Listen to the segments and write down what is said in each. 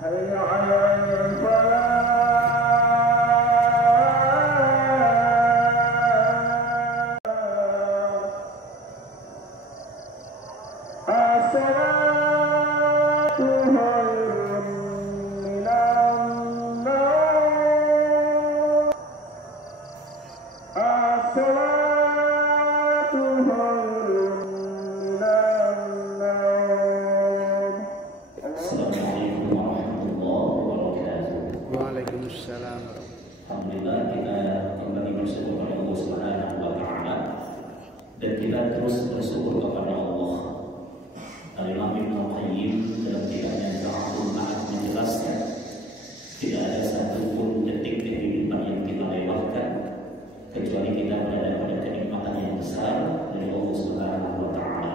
حي على الفلاح الصلاة خير من النوم الصلاة خير من النوم. Assalamualaikum warahmatullahi wabarakatuh. Waalaikumsalam. Alhamdulillah kita kembali bersyukur kepada Allah Subhanahu wa taala dan kita terus bersyukur kepada Allah. Al-Imam Ibnu Qayyim dalam kitabnya Ta'awun Ma'ad menjelaskan tidak ada satupun detik kehidupan yang kita lewatkan kecuali kita berada pada kenikmatan yang besar dari Allah Subhanahu wa taala.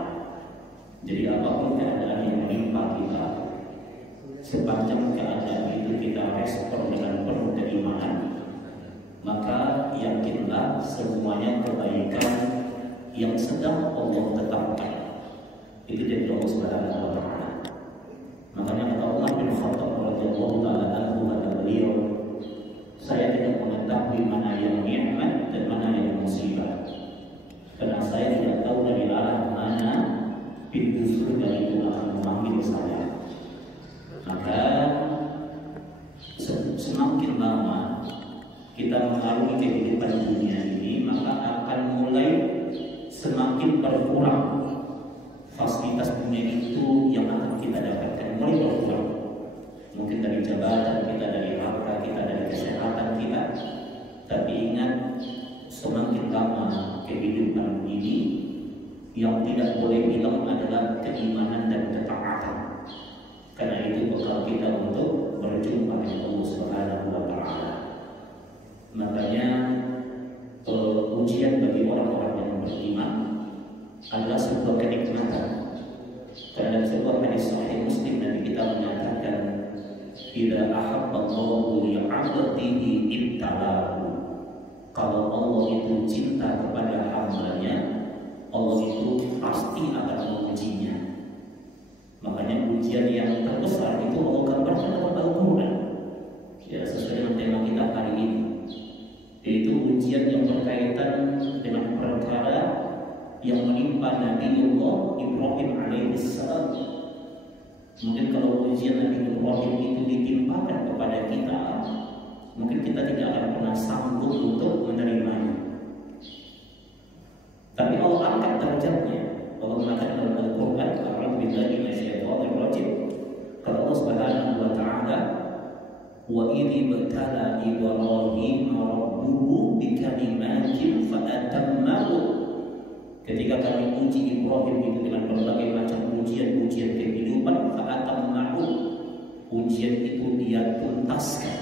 Jadi apapun keadaan yang menimpa kita, sepanjang keadaan itu kita respon dengan penuh keimanan, maka yakinlah semuanya kebaikan yang sedang Allah tetapkan itu dari Allah Subhanahu wa taala. Makanya kata Umar bin Khattab radhiyallahu taala anhu kata beliau, saya tidak mengetahui mana yang nikmat dan mana yang musibah, karena saya tidak tahu dari arah mana pintu surga itu akan memanggil saya. Maka semakin lama kita mengalami kehidupan dunia ini, maka akan mulai semakin berkurang fasilitas dunia itu yang akan kita dapatkan, mulai berkurang. Mungkin dari jabatan kita, dari harta kita, dari kesehatan kita. Tapi ingat, semakin lama kehidupan ini, yang tidak boleh hilang adalah keimanan dan ketaatan. Karena itu bekal kita untuk berjumpa dengan Allah Subhanahu wa taala. Makanya ujian bagi orang-orang yang beriman adalah sebuah kenikmatan. Karena dalam sebuah hadis sahih Muslim Nabi kita menyatakan, "Idza ahabballahu li'abdihi ibtalahu." Kalau Allah itu cinta kepada hamba-Nya, Allah itu pasti akan mengujinya. Makanya ujian yang terbesar itu Allah gambarkan dalam Al-Quran. Ya, sesuai dengan tema kita hari ini, yaitu ujian yang berkaitan dengan perkara yang menimpa Nabiullah Ibrahim alaihissalam. Mungkin kalau ujian Nabi Ibrahim itu ditimpakan kepada kita, mungkin kita tidak akan pernah sanggup untuk menerimanya. Tapi Allah angkat derajatnya. Allah mengatakan dalam Al-Quran, "A'udzu billahi minasyaitonir rajim." Kata Allah Subhanahu wa taala, "Wa idh ibtala Ibrahim rabbuhu bikalimatin fa'atammahu." Ketika kami uji Ibrahim itu dengan berbagai macam ujian-ujian kehidupan, fa'atammahu, ujian itu dia tuntaskan.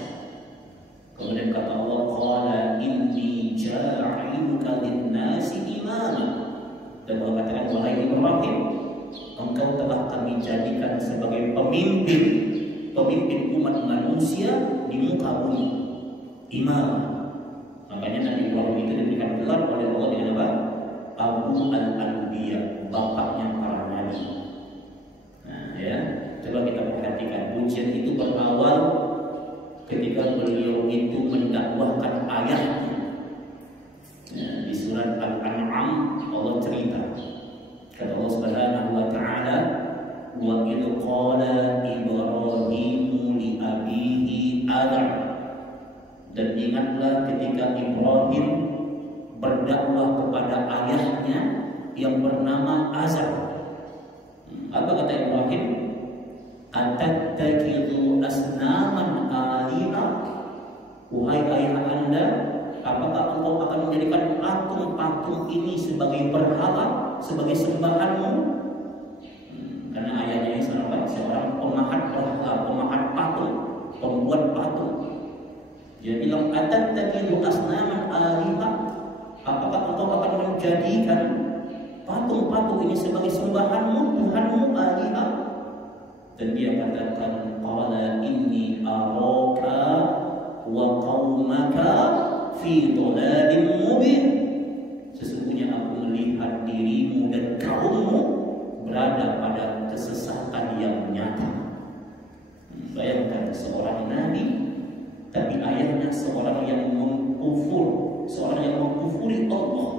Kemudian kata Allah, "Qala inni ja'iluka lin-nasi imama." Dan Allah katakan, "Wahai Ibrahim, engkau telah kami jadikan sebagai pemimpin umat manusia di muka bumi, imam." Makanya Nabi Ibrahim itu diberikan gelar oleh Allah dengan apa? Abu al-Anbiya, bapaknya para nabi. Nah, ya, coba kita perhatikan, ujian itu berawal ketika beliau itu mendakwahkan ayahnya. Di surat Al-An'am Allah cerita, kata Allah Subhanahu wa taala, "Wa idh qala Ibrahimu li abihi Azar." Dan ingatlah ketika Ibrahim berdakwah kepada ayahnya yang bernama Azar. Apa kata Ibrahim? "Atattakhidhu asnaman alihah." Wahai ayah Anda, apakah engkau akan menjadikan patung-patung ini sebagai berhala, sebagai sembahanmu? Karena ayahnya ini seorang pemahat berhala, pemahat patung, pembuat patung. Dia bilang, "Atattakhidhu asnaman alihah." Apakah engkau akan menjadikan patung-patung ini sebagai sembahanmu, Tuhanmu, alihah? Dan dia katakan, "Qala inni araka wa qaumaka fi dhalalin mubin." Sesungguhnya aku melihat dirimu dan kaummu berada pada kesesatan yang nyata. Bayangkan seorang nabi, tapi ayahnya seorang yang mengkufuri Allah,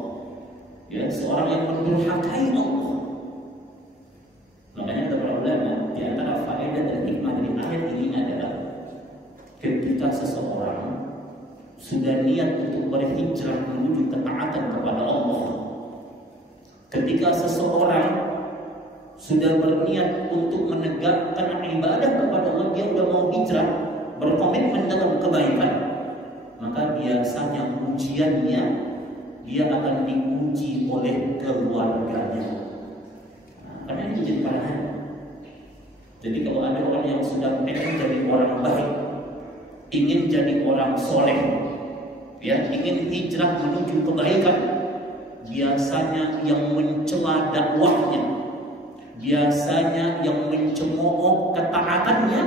ya, seorang yang mendurhakai Allah. Makanya kata para ulama, di antara faedah dan hikmah dari ayat ini adalah ketika seseorang sudah niat untuk berhijrah menuju ketaatan kepada Allah, ketika seseorang sudah berniat untuk menegakkan ibadah kepada Allah, dia sudah mau hijrah, berkomitmen dalam kebaikan, maka biasanya ujiannya dia akan diuji oleh keluarganya. Karena ini menjadi parahan. Jadi kalau ada orang yang sudah pengen jadi orang baik, ingin jadi orang soleh, ya, ingin hijrah menuju kebaikan, biasanya yang mencela dakwahnya, biasanya yang mencemooh ketaatannya,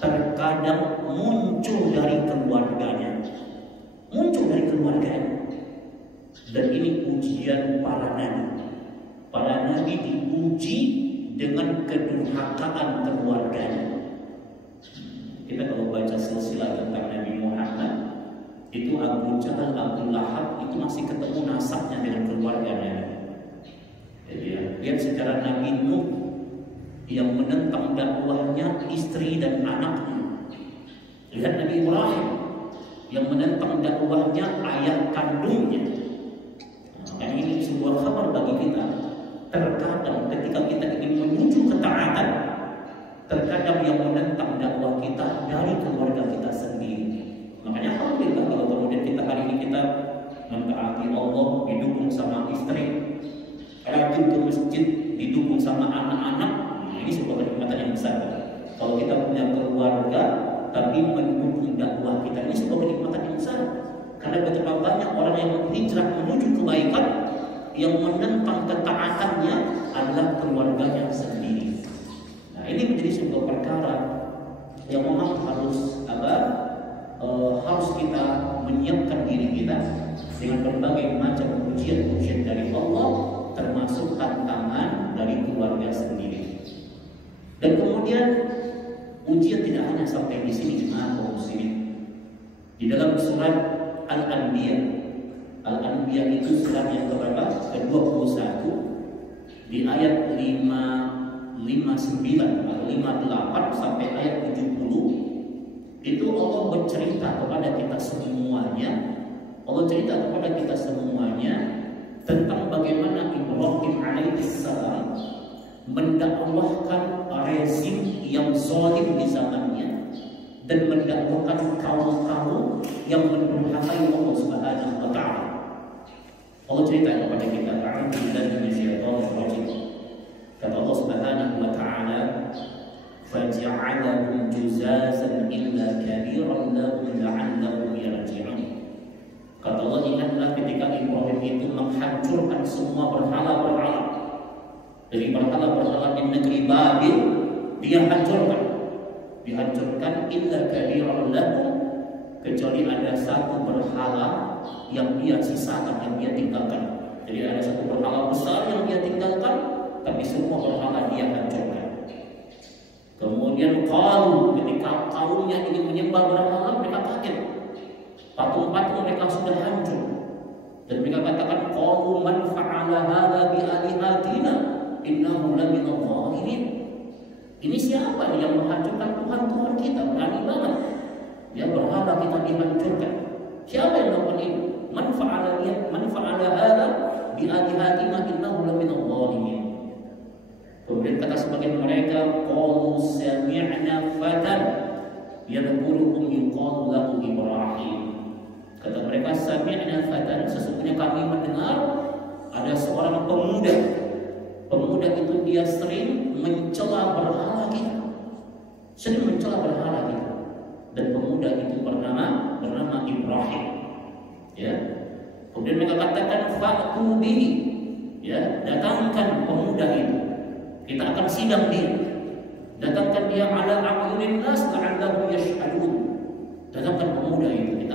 terkadang muncul dari keluarganya. Dan ini ujian para nabi. Para nabi diuji dengan kedurhakaan keluarganya. Kita kalau baca silsilah tentang Nabi Muhammad, itu Abu Jahal, Abu Lahab itu masih ketemu nasabnya dengan keluarganya. Jadi ya, lihat secara Nabi Nuh yang menentang dakwahnya istri dan anaknya. Lihat Nabi Ibrahim yang menentang dakwahnya ayah kandungnya. Nah, ini sebuah kabar bagi kita. Terkadang ketika kita ingin menuju ketaatan, terkadang yang menentang dakwah kita dari keluarga kita sendiri. Makanya alhamdulillah kalau kemudian kita hari ini kita mentaati Allah, didukung sama istri, rajin ke masjid, didukung sama anak-anak, ini sebuah kenikmatan yang besar. Kalau kita punya keluarga tapi mendukung dakwah kita, ini sebuah kenikmatan yang besar. Karena betapa banyak orang yang hijrah menuju kebaikan, yang menentang ketaatannya adalah keluarganya sendiri. Nah, ini menjadi sebuah perkara yang memang harus kita menyiapkan diri kita dengan berbagai macam ujian-ujian dari Allah, termasuk tantangan dari keluarga sendiri. Dan kemudian ujian tidak hanya sampai di sini, jemaah kaum muslimin. Di dalam surat Al-Anbiya itu surat yang keberapa? Ke-21 di ayat 59 atau 58 sampai ayat 70. Itu Allah bercerita kepada kita semuanya. Allah cerita kepada kita semuanya tentang bagaimana Ibrahim alaihissalam mendakwahkan rezim yang zalim di zamannya dan mendakwahkan kaum-kaum yang mendurhakai Allah Subhanahu wa taala. Allah cerita kepada kita, a'udzubillahi minasyaitonir rajim. Kata Allah Subhanahu wa taala, faj'alahum juzazan illa kabiran lahum la'allahum yarji'un. Kata Allah, ingatlah ketika Ibrahim itu menghancurkan semua berhala-berhala. Dari berhala-berhala di negeri Babil, dia dihancurkan illa kabiran lahum, kecuali ada satu berhala yang dia sisakan, yang dia tinggalkan. Jadi ada satu berhala besar yang dia tinggalkan, tapi semua berhala dia hancurkan. Kemudian ketika kaumnya ingin menyembah berhala, mereka kaget. Patung-patung mereka sudah hancur. Dan mereka katakan, qalu man fa'ala hadza bi alihatina innahu laminadh dhalimin. Ini siapa yang menghancurkan Tuhan-Tuhan kita? Berani banget. Ya, berhala kita dihancurkan. Siapa yang melakukan ini? Man fa'ala hadza bi alihatina innahu laminadh dhalimin. Kemudian kata sebagian mereka, qalu sami'na fatan yadhkuruhum yuqalu lahu Ibrahim. Kata mereka, sami'na fatan, sesungguhnya kami mendengar ada seorang pemuda. Pemuda itu dia sering mencela berhala kita. Dan pemuda itu bernama Ibrahim. Ya. Kemudian mereka katakan, fa'tu bihi. Ya, datangkan pemuda itu. Kita akan sidang dia. Datangkan dia ala a'yunin nas la'allahum yashhadun. Datangkan pemuda itu.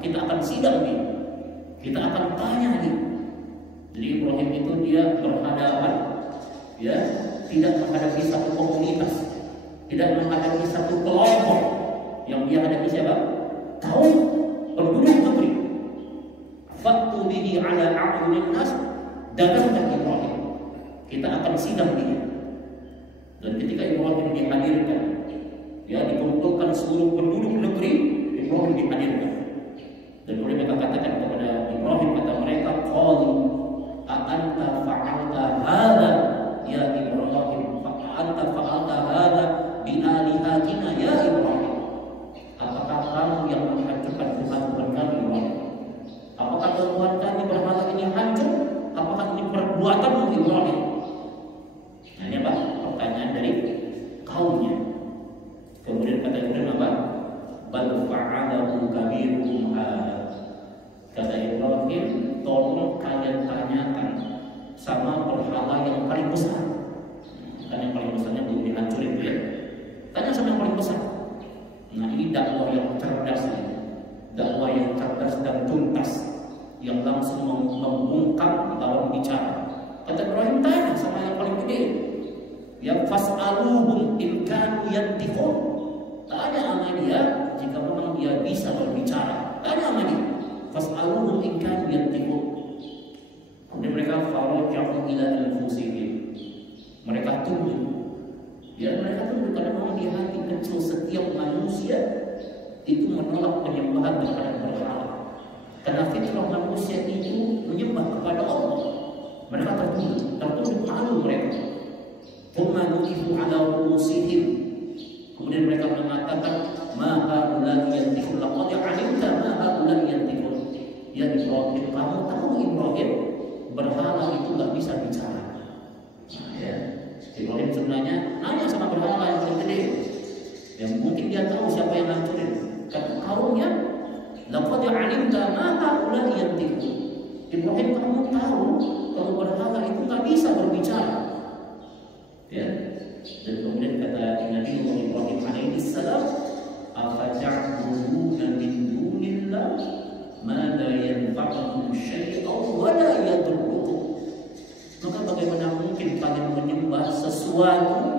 Kita akan sidang dia. Kita akan tanya dia. Jadi Ibrahim itu dia berhadapan, ya, tidak menghadapi satu komunitas, tidak menghadapi satu kelompok, Yang dia hadapi siapa? Kaum penduduk negeri. Fa'tu bihi ala a'yunin nas, datangkan Ibrahim. Kita akan sidang dia. Dan ketika Ibrahim dihadirkan, ya dikumpulkan seluruh penduduk negeri, Ibrahim dihadirkan. Dan mereka katakan kepada Ibrahim, kata mereka, qalu a'anta fa'alta hadza ya Ibrahim, fa'alta hadza bi alihatina ya Ibrahim. Apakah kamu yang menghancurkan Tuhan-Tuhan kami Ibrahim? Apakah Tuhan kami berhala ini hancur? Apakah ini perbuatanmu Ibrahim? Nah, ini apa? Pertanyaan dari kaumnya. Kemudian kata Ibrahim apa? Bal fa'alahu kabiruhum hadza. Kata Ibrahim, tolong kalian tanyakan sama berhala yang paling besar. Kan yang paling besarnya belum dihancurin ya. Tanya sama yang paling besar. Nah, ini dakwah yang cerdas ya. Dakwah yang cerdas dan tuntas, yang langsung membungkam lawan bicara. Kata Ibrahim, tanya sama yang paling gede. Ya fas'aluhum in kanu yantiqun. Tanya sama dia jika memang dia bisa berbicara. Tanya sama dia. Fas'aluhum in kanu yantiqun. Kemudian mereka faraja'u ila anfusihim. Mereka tunduk. Ya, mereka tunduk karena memang di hati kecil setiap manusia itu menolak penyembahan terhadap berhala. Karena fitrah manusia itu menyembah kepada Allah. Mereka tertunduk malu mereka. Thumma nuqifu ala ru'usihim. Kemudian mereka mengatakan, ma haula'i yantiqun, laqad 'alimta ma haula'i yantiqun. Ya Ibrahim, kamu tahu Ibrahim, berhala itu nggak bisa bicara. Nah, ya. Ibrahim sebenarnya nanya sama berhala yang gede, yang mungkin dia tahu siapa yang hancurin. Kata kaumnya, laqad 'alimta ma haula'i yantiqun. Ibrahim, kamu tahu kalau berhala itu nggak bisa berbicara. Ya. Dan kemudian kata Nabi Ibrahim alaihi salam, afaja'buduna min dunillah ma la yanfa'ukum syai'an wa la yadurrukum. Maka bagaimana mungkin kalian menyembah sesuatu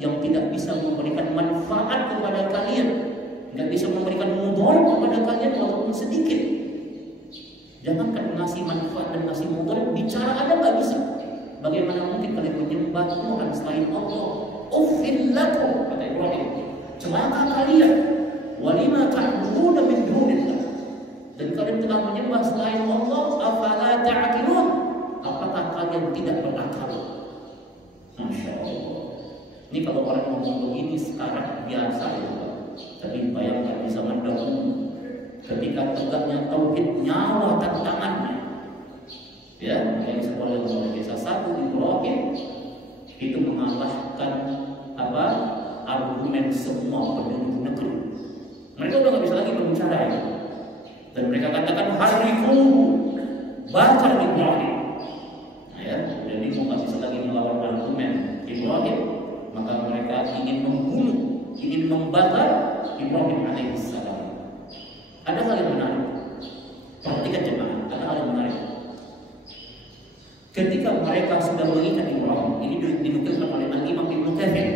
yang tidak bisa memberikan manfaat kepada kalian, tidak bisa memberikan mudarat kepada kalian walaupun sedikit. Jangankan ngasih manfaat dan ngasih mudarat, bicara ada nggak bisa. Bagaimana mungkin kalian menyembah Tuhan selain Allah? Uffil lakum, kata Ibrahim, celaka kalian. Walima ta'buduna min dunillah. Dan kalian telah menyembah selain Allah, afala ta'qilun? Apakah kalian tidak berakal? Masya Allah. Ini kalau orang ngomong begini sekarang biasa ya, tapi bayangkan di zaman dahulu ketika tegaknya tauhid, nyawa tantangannya. Ya, yang sekolah luar biasa. Satu, Ibrahim itu mengalahkan argumen semua penduduk negeri. Mereka udah nggak bisa lagi berbicara ya. Dan mereka katakan hariku, bakar Ibrahim. Nah, ya, jadi mau nggak bisa lagi melawan argumen Ibrahim, maka mereka ingin membunuh, ingin membakar Ibrahim alaihissalam. Ada hal yang menarik. Perhatikan jemaah, ada hal yang menarik. Ketika mereka sudah mengikat Ibrahim, ini dinukilkan oleh Al-Imam Ibnu Katsir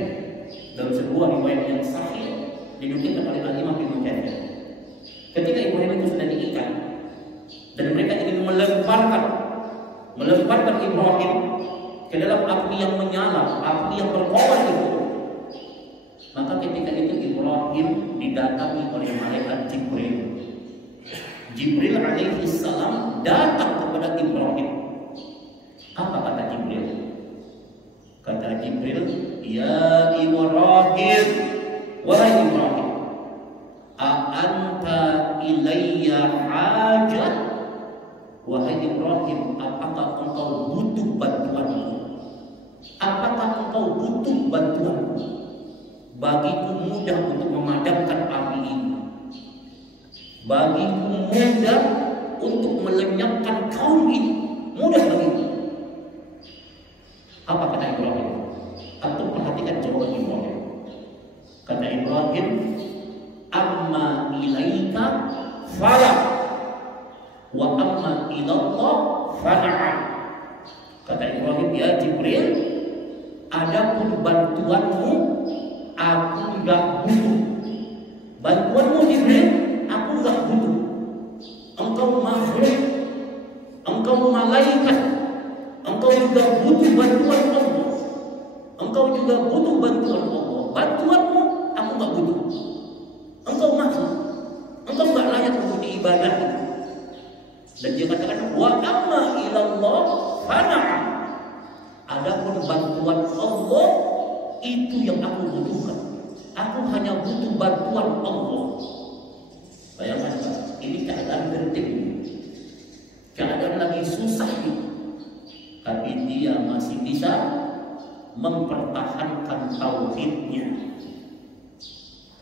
dalam sebuah riwayat yang sahih, dinukilkan oleh Al-Imam Ibnu Katsir. Ketika Ibrahim itu sudah diikat dan mereka ingin melemparkan Ibrahim ke dalam api yang menyala, api yang berkobar itu, maka ketika itu Ibrahim didatangi oleh malaikat Jibril. Jibril alaihi salam datang kepada Ibrahim. Apa kata Jibril? Kata Jibril, ya Ibrahim, wahai Ibrahim, a'anta ilayya hajat. Wahai Ibrahim, apakah engkau butuh bantuanku? Apakah engkau butuh bantuanku? Bagiku mudah untuk memadamkan api ini. Bagiku mudah untuk melenyapkan kaum ini. Mudah bagiku. Apa kata Ibrahim? Antum perhatikan jawaban Ibrahim. Kata Ibrahim, amma ilaika fala wa amma ilallah fana'am. Kata Ibrahim, ya Jibril, adapun bantuanmu aku enggak butuh. engkau makhluk, engkau nggak layak untuk diibadahi. Dan dia katakan, wa amma ilallah fana'am. Adapun bantuan Allah itu yang aku butuhkan. Aku hanya butuh bantuan Allah. Bayangkan Pak, ini keadaan genting, keadaan lagi susah ini, tapi dia masih bisa mempertahankan tauhidnya.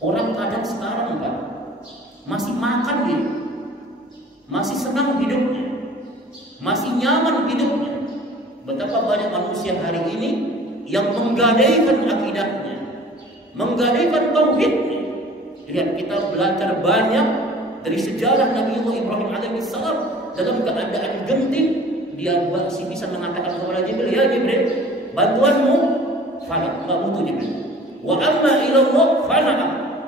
Orang kadang sekarang Pak masih makan dia, masih senang hidupnya, masih nyaman hidupnya. Betapa banyak manusia hari ini yang menggadaikan akidahnya, menggadaikan tauhidnya. Lihat, kita belajar banyak dari sejarah Nabi Ibrahim alaihissalam. Dalam keadaan genting, dia masih bisa mengatakan kepada Jibril, ya Jibril, bantuanmu fana, nggak butuh Jibril. Wa amma ilallah fana,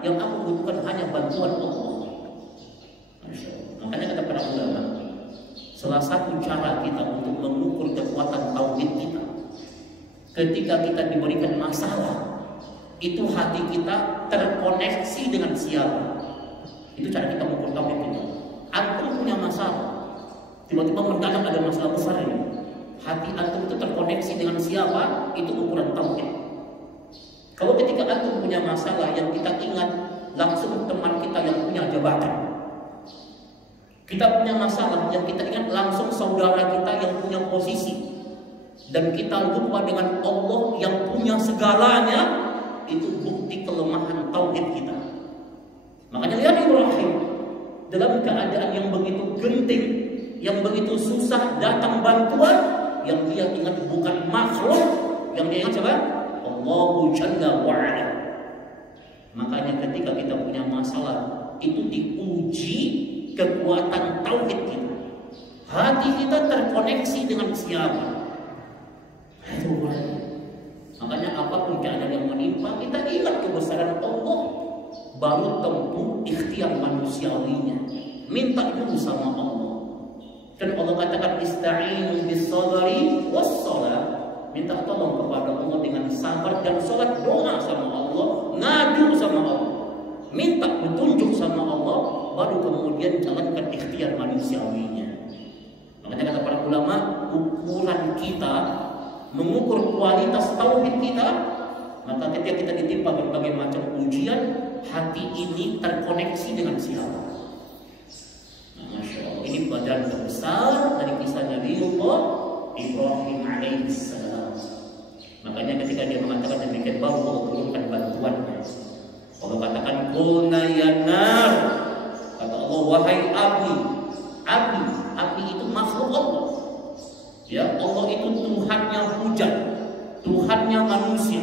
yang aku butuhkan hanya bantuan Allah. Makanya kata para ulama, salah satu cara kita untuk mengukur kekuatan tauhid kita, ketika kita diberikan masalah, itu hati kita terkoneksi dengan siapa. Itu cara kita mengukur tauhid kita. Antum punya masalah, tiba-tiba mendadak ada masalah besar ini, hati antum itu terkoneksi dengan siapa, itu ukuran tauhid. Kalau ketika antum punya masalah, yang kita ingat langsung teman kita yang punya jabatan. Kita punya masalah, yang kita ingat langsung saudara kita yang punya posisi. Dan kita lupa dengan Allah yang punya segalanya. Itu bukti kelemahan tauhid kita. Makanya lihat Ibrahim, dalam keadaan yang begitu genting, yang begitu susah datang bantuan, yang dia ingat bukan makhluk, yang dia ingat siapa? Allahu Jalla wa'ala. Makanya ketika kita punya masalah, itu diuji kekuatan tauhid kita. Hati kita terkoneksi dengan siapa? Itu boleh. Makanya apapun keadaan yang menimpa, kita ingat kebesaran Allah, baru tempuh ikhtiar manusiawinya. Minta dulu sama Allah. Dan Allah katakan ista'inu bis-sabri was-shalah. Minta tolong kepada Allah dengan sabar dan sholat, doa sama Allah, ngadu sama Allah, minta petunjuk sama Allah, baru kemudian jalankan ikhtiar manusiawinya. Makanya kata para ulama, ukuran kita mengukur kualitas tauhid kita, maka ketika kita ditimpa berbagai macam ujian, hati ini terkoneksi dengan siapa? Nah, Masya Allah, ini badan terbesar dari kisah Nabiullah Ibrahim alaihissalam. Makanya ketika dia mengatakan demikian, baru Allah turunkan bantuannya. Allah katakan, qulna ya nar, kata Allah, wahai api. Api itu makhluk Allah. Ya, Allah itu Tuhannya hujan, Tuhannya manusia,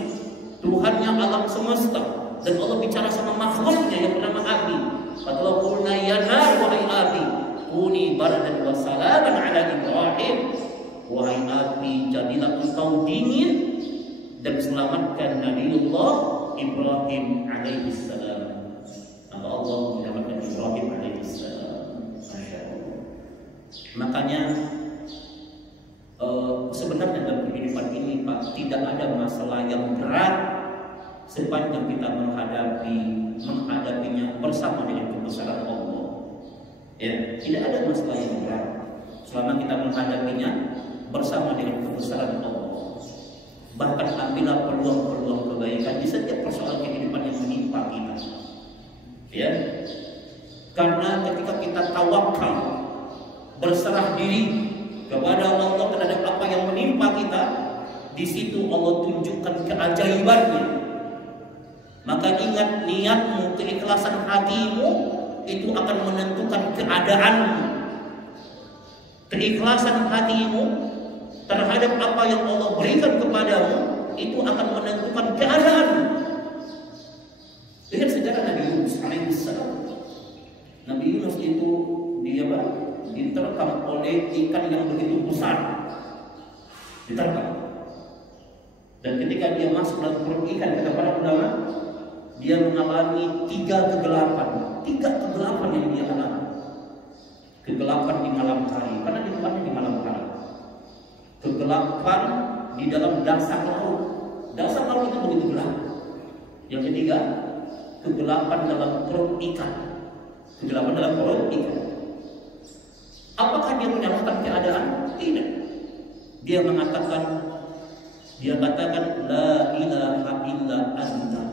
Tuhannya alam semesta. Dan Allah bicara sama makhluknya yang bernama api. Kata Allah, qulna ya nar, wahai api, kuni bardan wa salaman ala Ibrahim. Wahai api, jadilah engkau dingin dan selamatkan Nabiullah Ibrahim alaihissalam. Maka Allah menyelamatkan Ibrahim alaihissalam. Masya Allah. Makanya sebenarnya dalam kehidupan ini Pak, tidak ada masalah yang berat sepanjang kita menghadapinya bersama dengan kebesaran Allah. Ya, tidak ada masalah yang berat selama kita menghadapinya bersama dengan kebesaran Allah. Bahkan ambillah peluang-peluang kebaikan di setiap persoalan kehidupan yang menimpa kita. Ya, karena ketika kita tawakal, berserah diri kepada Allah terhadap apa yang menimpa kita, di situ Allah tunjukkan keajaibannya. Maka ingat, niatmu, keikhlasan hatimu itu akan menentukan keadaanmu. Keikhlasan hatimu terhadap apa yang Allah berikan kepadamu itu akan menentukan keadaanmu. Lihat sejarah Nabi Yunus alaihissalam. Nabi Yunus itu dia diterkam oleh ikan yang begitu besar, diterkam. Dan ketika dia masuk dalam perut ikan, kata para ulama, dia mengalami 3 kegelapan. 3 kegelapan yang dia alami. Kegelapan di malam hari, karena di tempatnya di malam hari. Kegelapan di dalam dasar laut. Dasar laut itu begitu gelap. Yang ketiga, kegelapan dalam perut ikan. Kegelapan dalam perut ikan. Apakah dia menyalahkan keadaan? Tidak. Dia katakan la ilaha illa anta.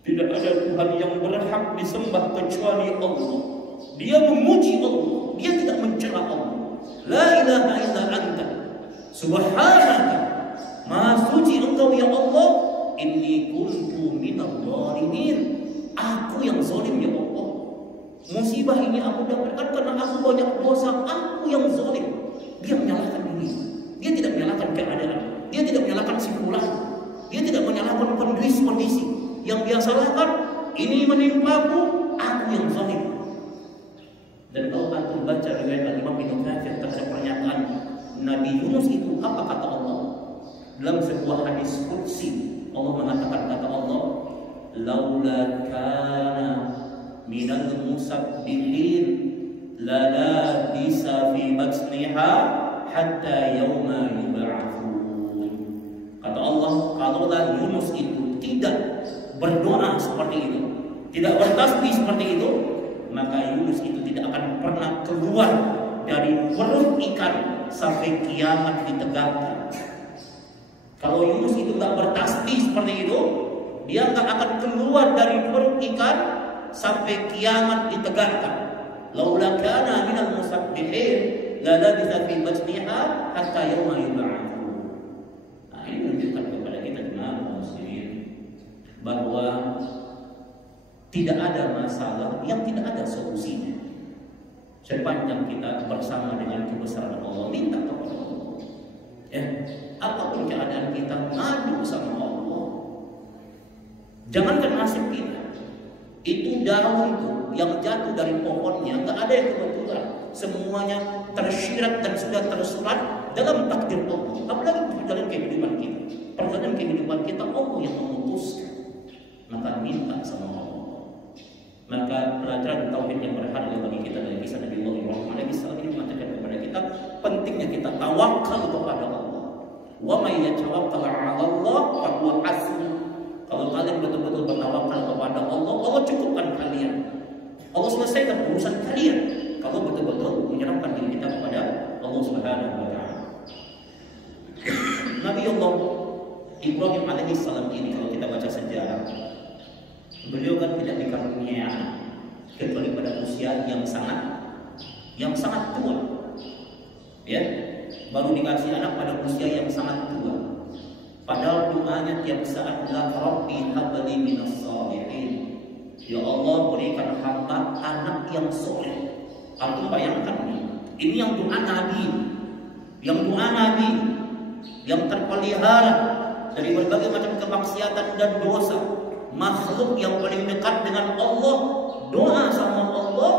Tidak ada Tuhan yang berhak disembah kecuali Allah. Dia memuji Allah, dia tidak mencela Allah. La ilaha illa anta. Subhanaka, Maha suci Engkau ya Allah. Inni kuntu minadh dhalimin. Aku yang zalim ya Allah. Musibah ini aku dapatkan karena aku banyak dosa. Aku yang zalim. Dia menyalahkan diri. Dia tidak menyalahkan keadaan. Dia tidak menyalahkan si fulan. Dia tidak menyalahkan kondisi. Yang dia salahkan, ini menimpaku, aku yang zalim. Dan kalau antum baca riwayat Imam Ibnu Katsir terhadap pernyataan Nabi Yunus itu, apa kata Allah? Dalam sebuah hadis qudsi, Allah mengatakan, kata Allah, laula kana minal musabbihin la labisa fi batniha hatta yauma yub'atsun. Kata Allah, kalaulah Yunus itu tidak berdoa seperti itu, tidak bertasbih seperti itu, maka Yunus itu tidak akan pernah keluar dari perut ikan sampai kiamat ditegakkan. Kalau Yunus itu tidak bertasbih seperti itu, dia tidak akan keluar dari perut ikan sampai kiamat ditegakkan. Laula kana minal musabbihin la labitha fi batniha hatta yauma yub'atsun. Nah, ini menunjukkan kepada kita jemaah muslimin bahwa tidak ada masalah yang tidak ada solusinya. Sepanjang kita bersama dengan kebesaran Allah, minta kepada Allah. Ya, apapun keadaan kita, ngadu sama Allah. Jangankan nasib kita, itu daun itu yang jatuh dari pohonnya, nggak ada yang kebetulan. Semuanya tersirat dan sudah tersurat dalam takdir Allah. Apalagi perjalanan kehidupan kita. Perjalanan kehidupan kita Allah yang memutuskan. Maka minta sama Allah. Maka pelajaran tauhid yang berharga bagi kita dari kisah Nabi Ibrahim alaihissalam ini mengatakan kepada kita pentingnya kita tawakal kepada Allah. Wa may yatawakkal 'ala Allah fa huwa hasbuh. Kalau kalian betul-betul bertawakal kepada Allah, Allah cukupkan kalian. Allah selesaikan urusan kalian. Kalau betul-betul menyerahkan diri kita kepada Allah Subhanahu wa taala. Nabi Allah Ibrahim alaihissalam ini kalau kita baca sejarah, beliau kan tidak dikaruniai anak kecuali pada usia yang sangat tua. Ya, baru dikasih anak pada usia yang sangat tua. Padahal doanya tiap saat adalah Rabbi habli minas sholihin. Ya Allah, berikan hamba anak yang soleh. Aku bayangkan ini yang doa Nabi, yang terpelihara dari berbagai macam kemaksiatan dan dosa. Makhluk yang paling dekat dengan Allah, doa sama Allah,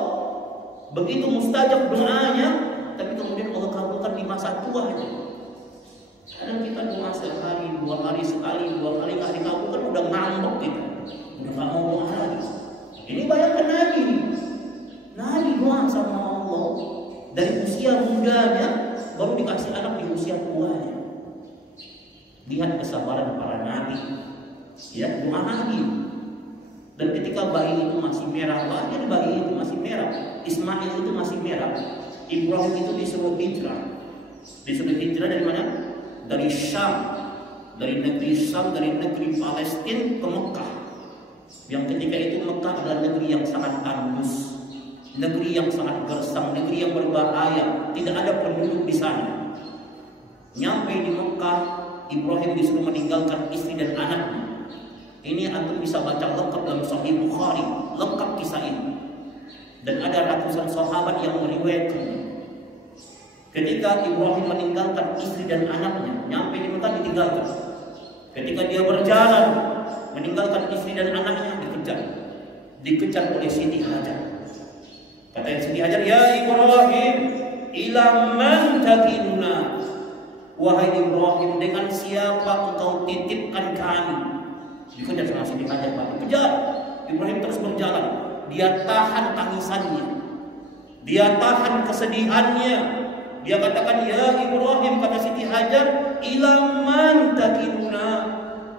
begitu mustajab doanya, tapi kemudian Allah kabulkan di masa tuanya. Kadang kita doa sehari, 2 hari sekali, 2 kali nggak dikabulkan, udah ngambek kita, udah nggak mau doa lagi. Ini bayangkan Nabi doa sama Allah dari usia mudanya, baru dikasih anak di usia tuanya. Lihat kesabaran para nabi. Ya, doa Nabi. Dan ketika bayi itu masih merah, lahir bayi itu masih merah, Ismail itu masih merah, Ibrahim itu disuruh hijrah. Disuruh hijrah dari mana? Dari Syam, dari negeri Syam, dari negeri Palestina ke Mekah. Yang ketika itu Mekah adalah negeri yang sangat tandus, negeri yang sangat gersang, negeri yang berbahaya, tidak ada penduduk di sana. Nyampe di Mekah, Ibrahim disuruh meninggalkan istri dan anaknya. Ini antum bisa baca lengkap dalam Sahih Bukhari, lengkap kisah ini. Dan ada ratusan sahabat yang meriwayatkan. Ketika Ibrahim meninggalkan istri dan anaknya, nyampe di Mekah ditinggalkan. Ketika dia berjalan meninggalkan istri dan anaknya, dikejar oleh Siti Hajar. Kata Siti Hajar, ya Ibrahim, ila man takinuna. Wahai Ibrahim, dengan siapa engkau titipkan kami? Dikejar sama Siti Hajar, Pak. Dikejar. Ibrahim terus berjalan. Dia tahan tangisannya. Dia tahan kesedihannya. Dia katakan, ya Ibrahim, kata Siti Hajar, ila man takinuna.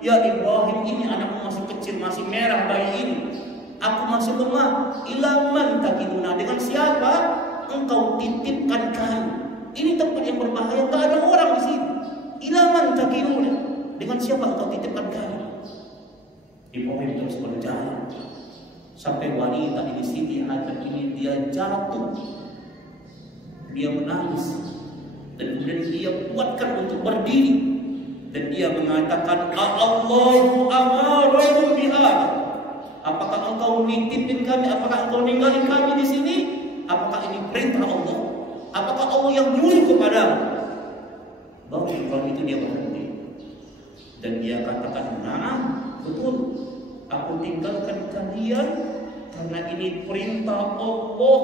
Ya Ibrahim, ini anakmu masih kecil, masih merah bayi ini. Aku masih lemah. Ilaman takiluna, dengan siapa engkau titipkan kami? Ini tempat yang berbahaya, tak ada orang di sini. Ilaman takiluna, dengan siapa engkau titipkan kami? Ibrahim terus berjalan sampai wanita ini, Siti Hajar ini, dia jatuh, dia menangis, dan kemudian dia kuatkan untuk berdiri. Dan dia mengatakan, Allahu amarakum bihadza. Apakah engkau nitipin kami? Apakah engkau ninggalin kami di sini? Apakah ini perintah Allah? Apakah Allah yang nyuruh kepadamu? Baru Ibrahim itu dia berhenti. Dan dia katakan, nah, betul. Aku tinggalkan kalian karena ini perintah Allah.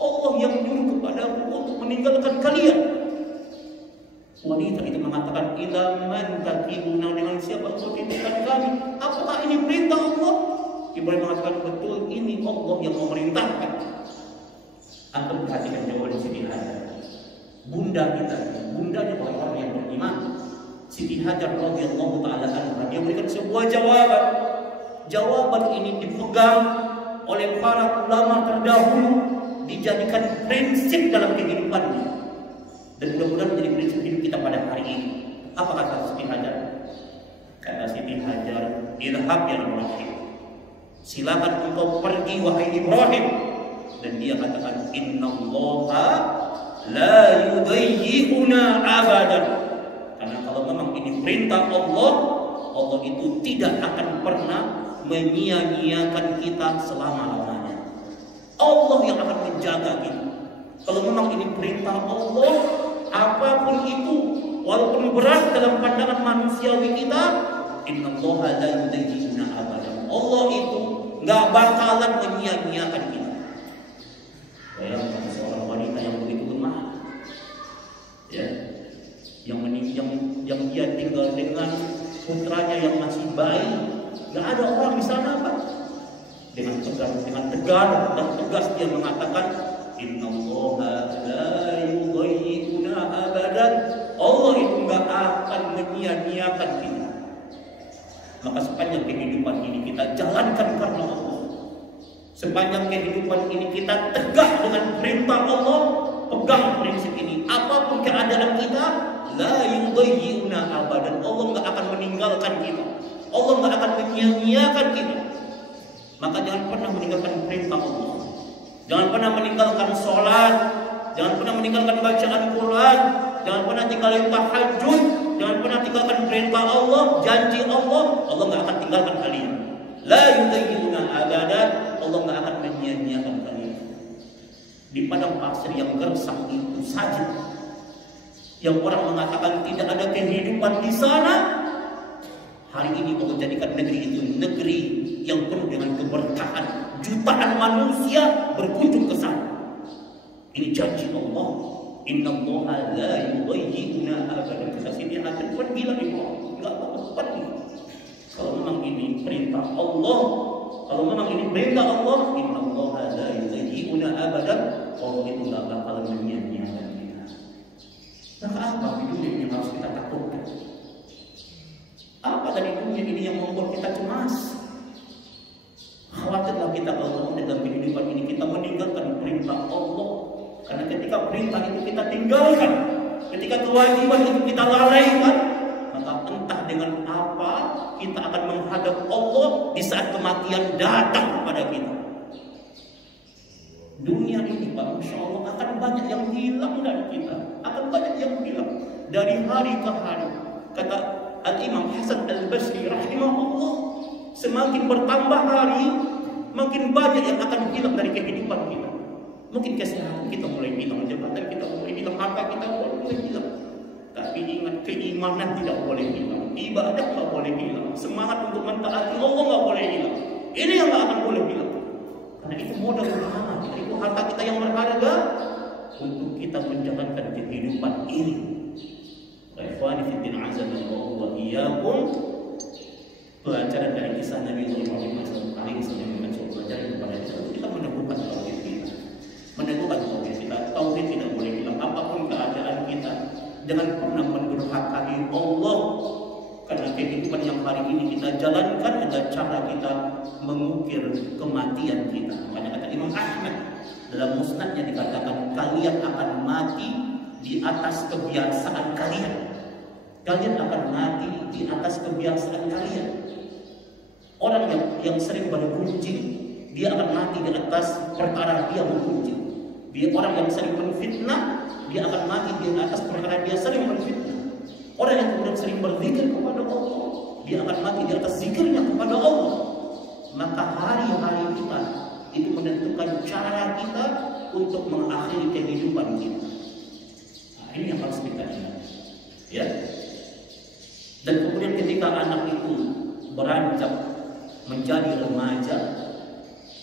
Allah yang nyuruh kepadamu untuk meninggalkan kalian. Wanita itu mengatakan, ilaman takibuna, dengan siapa engkau titipkan kami? Apakah ini perintah Allah? Ibrahim mengatakan, betul, ini Allah yang memerintahkan. Antum perhatikan jawaban Siti Hajar. Bunda kita, bundanya orang-orang yang beriman, Siti Hajar radhiyallahu taala anha, dia berikan sebuah jawaban. Jawaban ini dipegang oleh para ulama terdahulu, dijadikan prinsip dalam kehidupannya. Dan mudah-mudahan menjadi prinsip hidup kita pada hari ini. Apa kata Siti Hajar? Kata Siti Hajar, idhab ya Ibrahim, silakan engkau pergi wahai Ibrahim. Dan dia katakan, innallaha la yudayyi'una abadan. Karena kalau memang ini perintah Allah, Allah itu tidak akan pernah menyia-nyiakan kita selama-lamanya. Allah yang akan menjaga kita. Kalau memang ini perintah Allah, apapun itu, walaupun berat dalam pandangan manusiawi kita, innallaha la yudayyi'una abadan. Allah itu nggak bakalan menyia-nyiakan kita. Bayangkan seorang wanita yang begitu lemah, ya, yang dia tinggal dengan putranya yang masih bayi, nggak ada orang di sana, Pak. Dengan tegar dan tegas dia mengatakan, innallaha la yudayyi'una abadan. Allah itu nggak akan menyia-nyiakan kita. Maka sepanjang kehidupan ini kita jalankan karena Allah. Sepanjang kehidupan ini kita tegak dengan perintah Allah, pegang prinsip ini. Apapun keadaan kita, la yudayyi'una abadan. Allah nggak akan meninggalkan kita. Allah nggak akan menyia-nyiakan kita. Maka jangan pernah meninggalkan perintah Allah. Jangan pernah meninggalkan sholat, jangan pernah meninggalkan bacaan Quran, jangan pernah tinggalkan tahajud, jangan pernah tinggalkan perintah Allah, janji Allah. Allah nggak akan tinggalkan kalian. La yudayyi'una abadan. Allah nggak akan menyia-nyiakan kalian. Di padang pasir yang gersang itu saja, yang orang mengatakan tidak ada kehidupan di sana, hari ini Allah jadikan negeri itu negeri yang penuh dengan keberkahan. Jutaan manusia berkunjung ke sana. Ini janji Allah. Innallaha la yudayyi'una abadan. Kata Siti Hajar, pergilah Ibrahim, enggak apa-apa, pergi. Kalau memang ini perintah Allah, kalau memang ini perintah Allah, innallaha la yudayyi'una abadan. Allah itu enggak bakal menyia-nyiakan kita. Nah, apa di dunia ini harus kita takutkan? Apa dari dunia ini yang membuat kita cemas? Khawatirlah kita kalau dalam kehidupan ini kita meninggalkan perintah Allah. Karena ketika perintah itu kita tinggalkan, ketika kewajiban itu kita lalaikan, maka entah dengan apa kita akan menghadap Allah di saat kematian datang kepada kita. Dunia ini, Pak, Masya Allah, akan banyak yang hilang dari kita, akan banyak yang hilang dari hari ke hari. Kata Al-Imam Hasan Al-Basri rahimahullah, semakin bertambah hari, makin banyak yang akan hilang dari kehidupan kita. Mungkin kesehatan kita mulai hilang, jabatan kita mulai hilang, harta kita mulai hilang. Tapi ingat, keimanan tidak boleh hilang, ibadah tidak boleh hilang, semangat untuk mentaati Allah tidak boleh hilang. Ini yang tidak akan boleh hilang. Karena itu modal utama, itu harta kita yang berharga untuk kita menjalankan kehidupan ini. Ikhwani fillah, azanallahu wa iyyakum. Pelajaran dari kisah Nabi Muhammad SAW pelajaran kepada kita meneguhkan tauhid kita, meneguhkan tauhid kita. Tauhid tidak boleh hilang apapun keadaan kita. Jangan pernah mendurhakai Allah, karena kehidupan yang hari ini kita jalankan dengan cara kita mengukir kematian kita. Makanya kata Imam Ahmad dalam musnadnya dikatakan, kalian akan mati di atas kebiasaan kalian. Kalian akan mati di atas kebiasaan kalian. Orang yang sering bergunjing, dia akan mati di atas perkara dia menggunjing. Dia orang yang sering menfitnah, dia akan mati di atas perkara dia sering menfitnah. Orang yang kemudian sering berzikir kepada Allah, dia akan mati di atas zikirnya kepada Allah. Maka hari-hari kita itu menentukan cara kita untuk mengakhiri kehidupan kita. Nah, ini yang harus kita ingat, ya. Dan kemudian ketika anak itu beranjak menjadi remaja,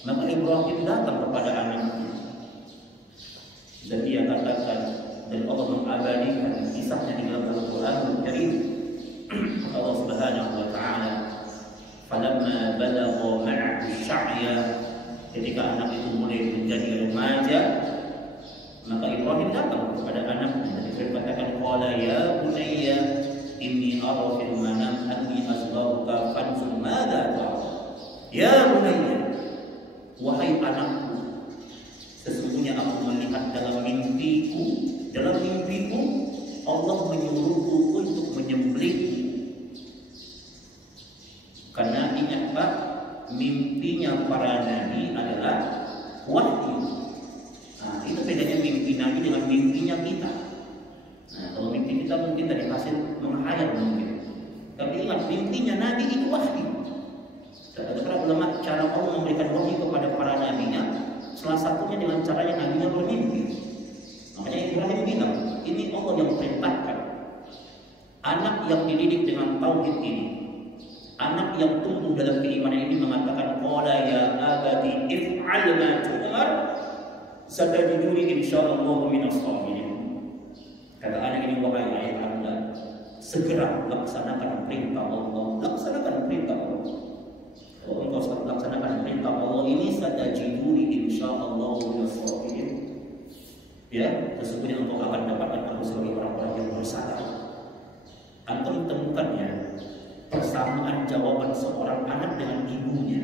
maka Ibrahim datang kepada anaknya dan dia katakan, dan Allah mengabadikan kisahnya di dalam Al-Quran Karim. Allah Subhanahu wa Ta'ala, falamma balagha ma'ahu sya'ya, ketika anak itu mulai menjadi remaja, maka Ibrahim datang kepada anaknya dan berkatakan, qala ya bunayya inni ara fil manam anni asbahuka fanzur madza tara. Ya bunayya, wahai anakku, sesungguhnya aku melihat dalam mimpiku Allah menyuruhku untuk menyembelih. Karena ingat Pak, mimpinya para nabi adalah wahyu. Nah, itu bedanya mimpi nabi dengan mimpinya kita. Nah, kalau mimpi kita mungkin dari hasil menghayal mungkin. Tapi ingat, mimpinya nabi itu wahyu. Ada para ulama cara Allah memberikan wahyu kepada para nabinya, salah satunya dengan caranya nabinya bermimpi. Makanya Ibrahim bilang, ini Allah yang perintahkan. Anak yang dididik dengan tauhid ini, anak yang tumbuh dalam keimanan ini mengatakan, qala ya abati if'al ma tu'mar satajiduni insyaallah minas sabirin. Kata anak ini, wahai ayah Anda, segera laksanakan perintah Allah, laksanakan perintah Allah. Kalau engkau laksanakan perintah Allah ini, satajiduni insyaallah minas sabirin. Ya, sesungguhnya engkau akan dapatkan aku sebagai orang-orang yang bersabar. Antum temukannya persamaan jawaban seorang anak dengan ibunya.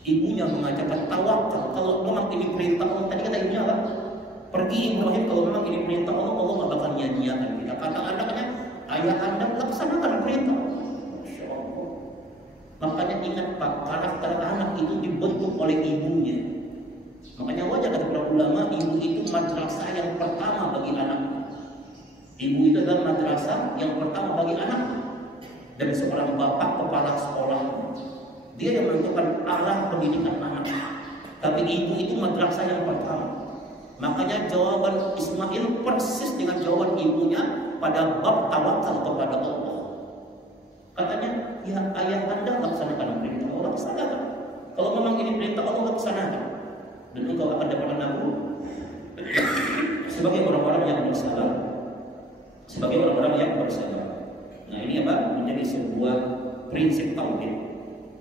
Ibunya mengajarkan tawakal. Kalau memang ini perintah Allah, tadi kata ibunya apa? Pergi Ibrahim, kalau memang ini perintah Allah, Allah nggak bakal nyanyiakan kita. Kata anaknya, ayah Anda laksanakan perintah. Masya Allah. Makanya ingat Pak, karakter anak itu dibentuk oleh ibunya. Makanya wajar kata para ulama, ibu itu madrasah yang pertama bagi anak. Ibu itu adalah madrasah yang pertama bagi anak. Dan seorang bapak kepala sekolah, dia yang menentukan arah pendidikan anak. Tapi ibu itu madrasah yang pertama. Makanya jawaban Ismail persis dengan jawaban ibunya pada bab tawakal kepada Allah. Katanya, ya ayah Anda laksanakan perintah Allah, laksanakan. Kalau memang ini perintah Allah, laksanakan. Dan engkau akan dapatkan aku sebagai orang-orang yang bersabar. Sebagai orang-orang yang bersabar. Nah ini apa? Menjadi sebuah prinsip tauhid.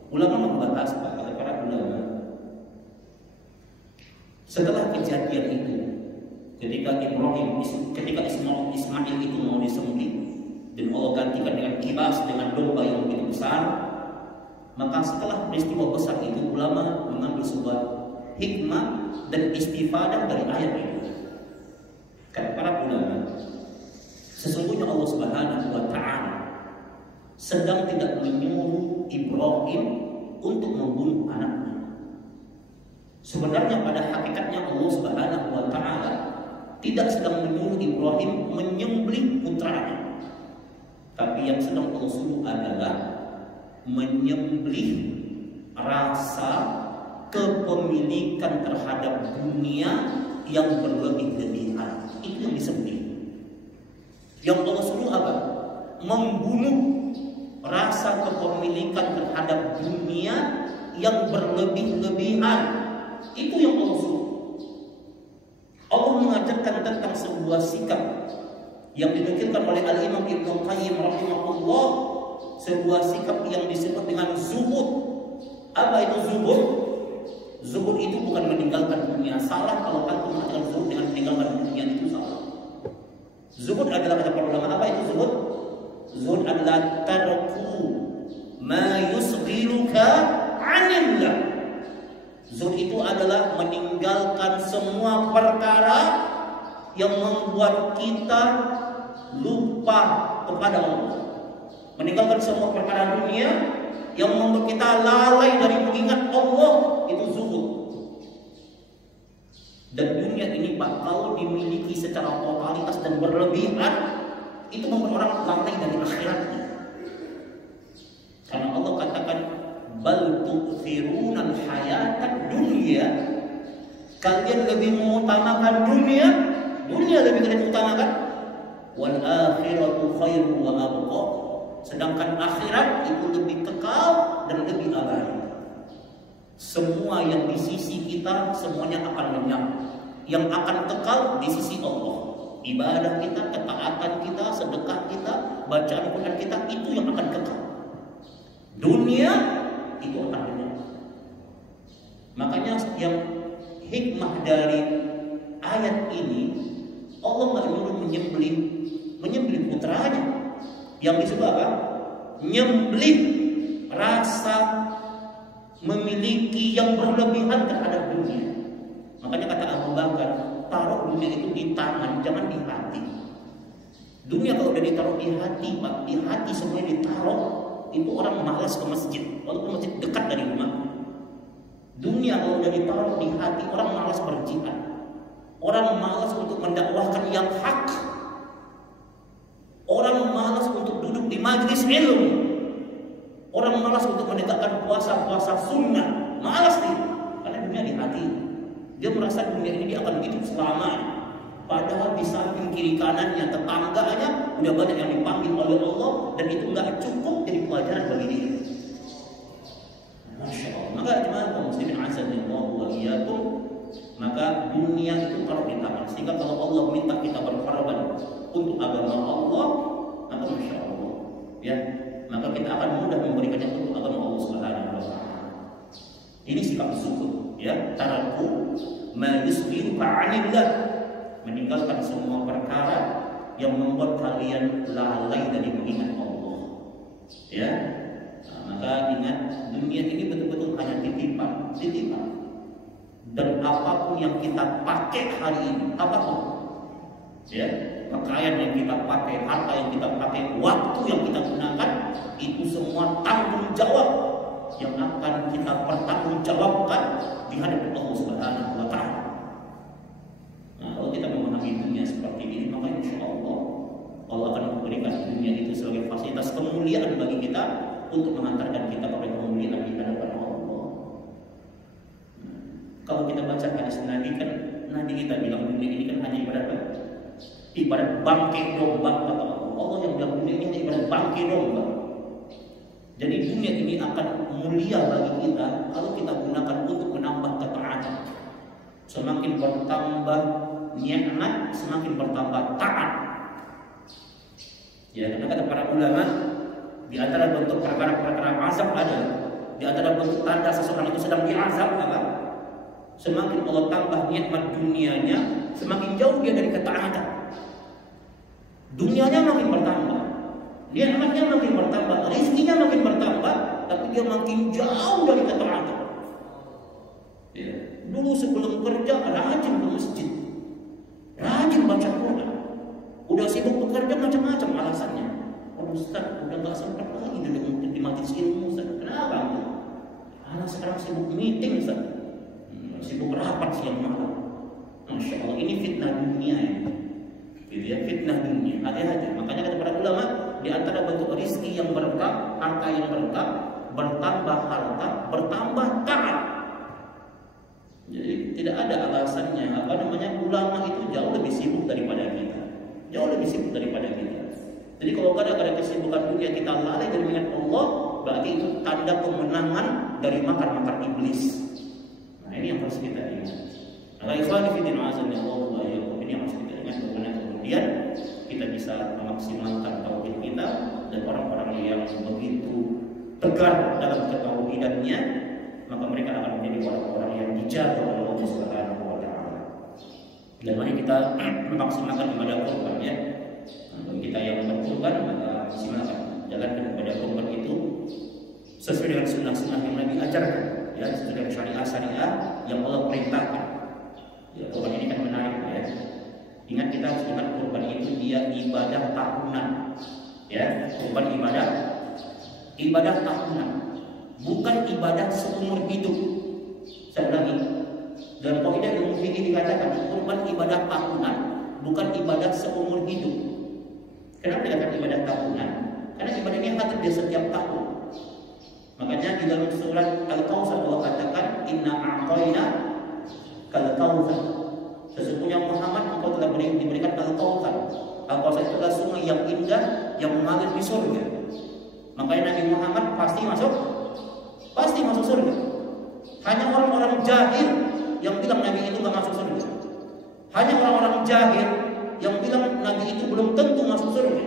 Ulama membahas, kata para ulama, setelah kejadian itu, ketika Ismail itu mau disembelih dan Allah gantikan dengan kibas, dengan domba yang begitu besar, maka setelah peristiwa besar itu, ulama mengambil sebuah hikmah dan istifadah dari ayat ini. Kata para ulama, sesungguhnya Allah Subhanahu wa Ta'ala sedang tidak menyuruh Ibrahim untuk membunuh anaknya. Sebenarnya pada hakikatnya Allah Subhanahu wa Ta'ala tidak sedang menyuruh Ibrahim menyembelih putranya. Tapi yang sedang Allah suruh adalah menyembelih rasa kepemilikan terhadap dunia yang berlebih-lebihan. Itu yang disembelih. Yang Allah suruh apa? Membunuh rasa kepemilikan terhadap dunia yang berlebih-lebihan. Itu yang Allah suruh. Allah mengajarkan tentang sebuah sikap yang dinukilkan oleh Al-Imam Ibnu Qayyim rahimahullah, sebuah sikap yang disebut dengan zuhud. Apa itu zuhud? Zuhud itu bukan meninggalkan dunia. Salah kalau antum mengatakan zuhud dengan meninggalkan dunia, itu salah. Zuhud adalah, kata para ulama, apa itu zuhud? Zuhud adalah tarku ma yusghiluka 'anillah. Zuhud itu adalah meninggalkan semua perkara yang membuat kita lupa kepada Allah. Meninggalkan semua perkara dunia yang membuat kita lalai dari mengingat Allah, itu zuhud. Dan dunia ini Pak, kalau dimiliki secara totalitas dan berlebihan, itu membuat orang lalai dari akhiratnya. Karena Allah katakan, bal tu'thirunal hayatad dunya. Kalian lebih mengutamakan dunia lebih kalian utamakan. Wal akhiratu khairu wa abqa. Sedangkan akhirat itu lebih kekal dan lebih abadi. Semua yang di sisi kita semuanya akan lenyap. Yang akan kekal di sisi Allah. Ibadah kita, ketaatan kita, sedekah kita, bacaan Quran kita, itu yang akan kekal. Dunia itu akan lenyap. Makanya yang hikmah dari ayat ini, Allah nggak nyuruh menyembelih putranya. Yang disebut apa? Nyembelih rasa memiliki yang berlebihan terhadap dunia. Makanya kata Abu Bakar, taruh dunia itu di tangan, jangan di hati. Dunia kalau udah ditaruh di hati, Pak, di hati semuanya ditaruh, itu orang malas ke masjid, walaupun masjid dekat dari rumah. Dunia kalau udah ditaruh di hati, orang malas berjihad, orang malas untuk mendakwahkan yang hak. Orang malas untuk duduk di majelis ilmu. Orang malas untuk menegakkan puasa-puasa sunnah. Malas dia. Karena dunia di hati. Dia merasa dunia ini dia akan hidup selamanya. Padahal di samping kiri kanannya, tetangganya udah banyak yang dipanggil oleh Allah, dan itu nggak cukup jadi pelajaran bagi dia. Masya Allah. Maka jemaah kaum muslimin azanillahu wa iyyakum, maka dunia itu taruh di tangan. Sehingga kalau Allah minta kita berkorban untuk agama Allah, maka masya Allah, ya, maka kita akan mudah memberikannya untuk agama Allah Subhanahu wa Ta'ala. Ini sikap zuhud, ya, taraku ma yusghiluka 'anillah, meninggalkan semua perkara yang membuat kalian lalai dari mengingat Allah. Ya, maka ingat, dunia ini betul-betul hanya titipan. Dan apapun yang kita pakai hari ini, apapun, ya, pakaian yang kita pakai, harta yang kita pakai, waktu yang kita gunakan, itu semua tanggung jawab yang akan kita pertanggungjawabkan di hadapan Allah Subhanahu wa Ta'ala. Nah, kalau kita memahami dunia seperti ini, maka insya Allah Allah akan memberikan dunia itu sebagai fasilitas kemuliaan bagi kita untuk mengantarkan kita kepada kemuliaan di hadapan Allah. Kalau kita baca hadis Nabi, kan Nabi kita bilang dunia ini kan hanya ibarat bangkai domba, kata Allah yang bilang dunia ini ibarat bangkai domba. Jadi dunia ini akan mulia bagi kita kalau kita gunakan untuk menambah ketaatan. Semakin bertambah nikmat, semakin bertambah taat. Ya, karena kata para ulama, di antara bentuk perkara-perkara azab ada, di antara bentuk tanda seseorang itu sedang diazab apa? Semakin Allah tambah nikmat dunianya, semakin jauh dia dari ketaatan. Dunianya makin bertambah, nikmatnya makin bertambah, rezekinya makin bertambah, tapi dia makin jauh dari ketaatan. Ya. Dulu sebelum kerja rajin ke masjid, rajin baca Quran. Udah sibuk bekerja macam-macam alasannya. Oh Ustaz, udah gak sempat lagi di majelis ilmu Ustaz. Kenapa? Karena sekarang sibuk meeting Ustaz. Sibuk rapat siang malam. Masya Allah, ini fitnah dunia ini. Gitu ya, fitnah dunia. Hati-hati. Makanya kata para ulama, di antara bentuk rezeki yang berkah, harta yang berkah, bertambah harta, bertambah taat. Jadi tidak ada alasannya. Ulama itu jauh lebih sibuk daripada kita. Jauh lebih sibuk daripada kita. Jadi kalau gara-gara kesibukan dunia kita lalai dari mengingat Allah, berarti itu tanda kemenangan dari makar-makar iblis. Nah ini yang harus kita ingat. Maka ikhwan fillah azanillahu wa iyyakum, ini yang harus kita ingat. Kemudian kita bisa memaksimalkan tauhid kita, dan orang-orang yang begitu tegar dalam ketauhidannya, maka mereka akan menjadi orang-orang yang dijaga oleh Allah Subhanahu wa Ta'ala. Dan mari kita memaksimalkan ibadah kurban ya. Bagi kita yang berkurban, maka maksimalkan jalankan ibadah kurban itu sesuai dengan sunnah-sunnah yang Nabi ajarkan, ya, sesuai dengan syariah yang Allah perintahkan. Ya, kurban ini kan menarik, ya. Ingat, kita harus ingat kurban itu dia ibadah tahunan, ya. Kurban ibadah tahunan, bukan ibadah seumur hidup. Saya ulangi, dalam kaidah ilmu fikih dikatakan kurban ibadah tahunan, bukan ibadah seumur hidup. Kenapa dikatakan ibadah tahunan? Karena ibadah ini hadir di setiap tahun. Makanya di dalam surat Al-Kautsar Allah katakan inna a'tayna kal-kautsar. Sesungguhnya Muhammad engkau telah diberikan Al-Kautsar. Al-Kautsar itu adalah sungai yang indah yang mengalir di surga. Makanya Nabi Muhammad pasti masuk surga. Hanya orang-orang jahil yang bilang Nabi itu nggak masuk surga. Hanya orang-orang jahil yang bilang Nabi itu belum tentu masuk surga.